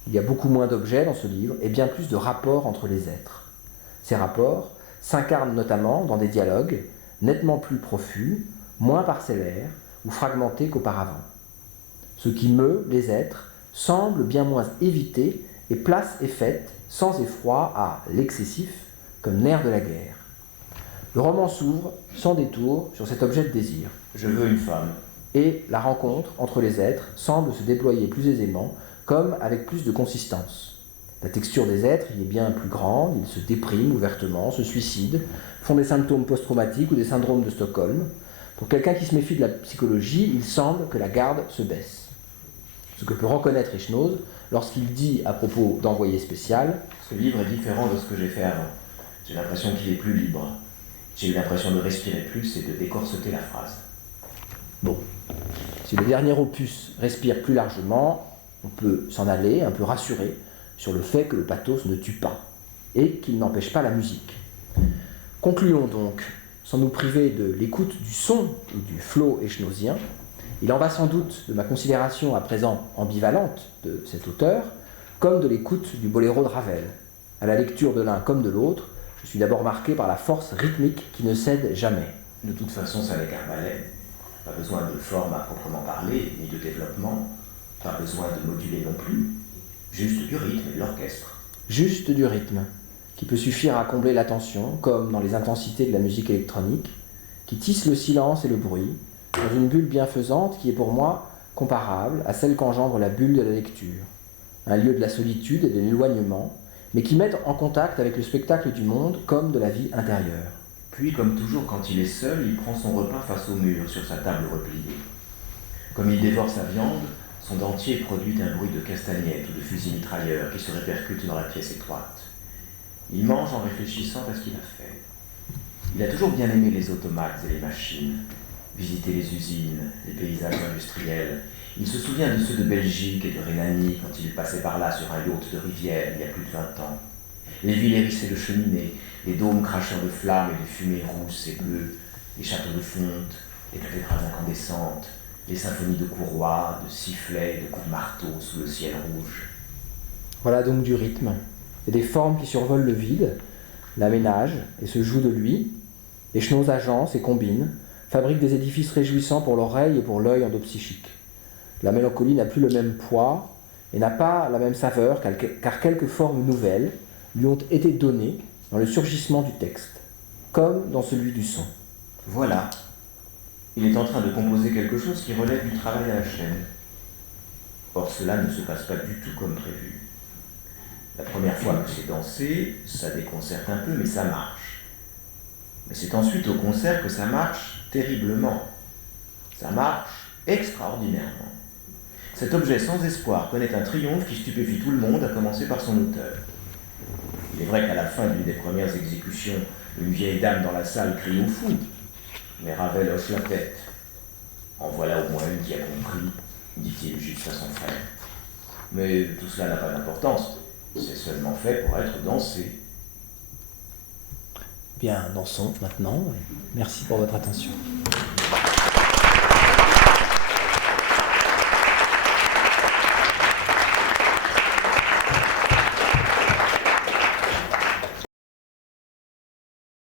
Il y a beaucoup moins d'objets dans ce livre et bien plus de rapports entre les êtres. Ces rapports s'incarnent notamment dans des dialogues nettement plus profus, moins parcellaires ou fragmentés qu'auparavant. Ce qui meut les êtres semble bien moins évité et place est faite sans effroi à l'excessif comme nerf de la guerre. Le roman s'ouvre sans détour sur cet objet de désir. Je veux une femme. Et la rencontre entre les êtres semble se déployer plus aisément, comme avec plus de consistance. La texture des êtres y est bien plus grande, ils se dépriment ouvertement, se suicident, font des symptômes post-traumatiques ou des syndromes de Stockholm. Pour quelqu'un qui se méfie de la psychologie, il semble que la garde se baisse. Ce que peut reconnaître Echnoz lorsqu'il dit à propos d'Envoyé spécial « Ce livre est différent de ce que j'ai fait avant. J'ai l'impression qu'il est plus libre. J'ai eu l'impression de respirer plus et de décorseter la phrase. » Bon, si le dernier opus respire plus largement, on peut s'en aller un peu rassuré sur le fait que le pathos ne tue pas et qu'il n'empêche pas la musique. Concluons donc, sans nous priver de l'écoute du son ou du flow echnozien. Il en va sans doute de ma considération à présent ambivalente de cet auteur, comme de l'écoute du boléro de Ravel. À la lecture de l'un comme de l'autre, je suis d'abord marqué par la force rythmique qui ne cède jamais. De toute façon, ça n'est qu'un ballet. Pas besoin de forme à proprement parler, ni de développement. Pas besoin de moduler non plus. Juste du rythme et de l'orchestre. Juste du rythme, qui peut suffire à combler l'attention, comme dans les intensités de la musique électronique, qui tisse le silence et le bruit, dans une bulle bienfaisante qui est pour moi comparable à celle qu'engendre la bulle de la lecture. Un lieu de la solitude et de l'éloignement, mais qui met en contact avec le spectacle du monde comme de la vie intérieure. Puis, comme toujours, quand il est seul, il prend son repas face au mur, sur sa table repliée. Comme il dévore sa viande, son dentier produit un bruit de castagnette ou de fusil mitrailleur qui se répercute dans la pièce étroite. Il mange en réfléchissant à ce qu'il a fait. Il a toujours bien aimé les automates et les machines, visiter les usines, les paysages industriels. Il se souvient de ceux de Belgique et de Rhénanie quand il passait par là sur un yacht de rivière il y a plus de 20 ans. Les villes hérissées de cheminées, les dômes crachant de flammes et de fumées rousses et bleues, les châteaux de fonte, les cathédrales incandescentes, les symphonies de courroies, de sifflets et de coups de marteau sous le ciel rouge. Voilà donc du rythme, et des formes qui survolent le vide, l'aménagent et se jouent de lui. Echnoz agence et combine, fabrique des édifices réjouissants pour l'oreille et pour l'œil endopsychique. La mélancolie n'a plus le même poids et n'a pas la même saveur car quelques formes nouvelles lui ont été données dans le surgissement du texte, comme dans celui du son. Voilà. Il est en train de composer quelque chose qui relève du travail à la chaîne. Or, cela ne se passe pas du tout comme prévu. La première fois que c'est dansé, ça déconcerte un peu, mais ça marche. Mais c'est ensuite au concert que ça marche terriblement. Ça marche extraordinairement. Cet objet sans espoir connaît un triomphe qui stupéfie tout le monde, à commencer par son auteur. Il est vrai qu'à la fin d'une des premières exécutions, une vieille dame dans la salle crie au fou. Mais Ravel hoche la tête. En voilà au moins une qui a compris, dit-il juste à son frère. Mais tout cela n'a pas d'importance. C'est seulement fait pour être dansé. Bien, dansons maintenant. Merci pour votre attention.